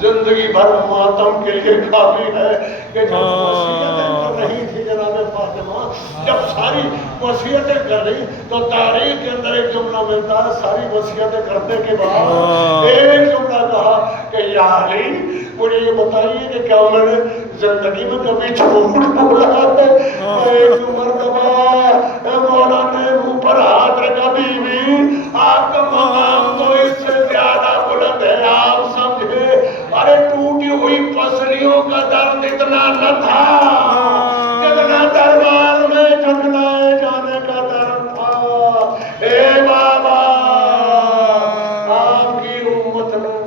زندگی بھر ماتم کے لیے کافی ہے کہ جب وصیتیں کر رہی تھی جناب فاطمہ، جب ساری وصیتیں کر رہی تو تاریخ کے اندر ایک جملہ ملتا ہے، ساری وصیتیں کرنے کے بعد ایک جملہ کہا کہ یا علی مجھے یہ بتائیے کہ کیا میں نے زندگی میں کبھی جھوٹ بولا ہے؟ ایک مرتبہ مولا نے منہ پر ہاتھ رکھا. بیوی آپ کا مقام تو اس سے زیادہ بلند ہے، آپ سمجھے. ارے ٹوٹی ہوئی پسلیوں کا درد اتنا نہ تھا جتنا دربار میں جھنڈلائے جانے کا درد تھا. اے بابا، آپ کی امت نے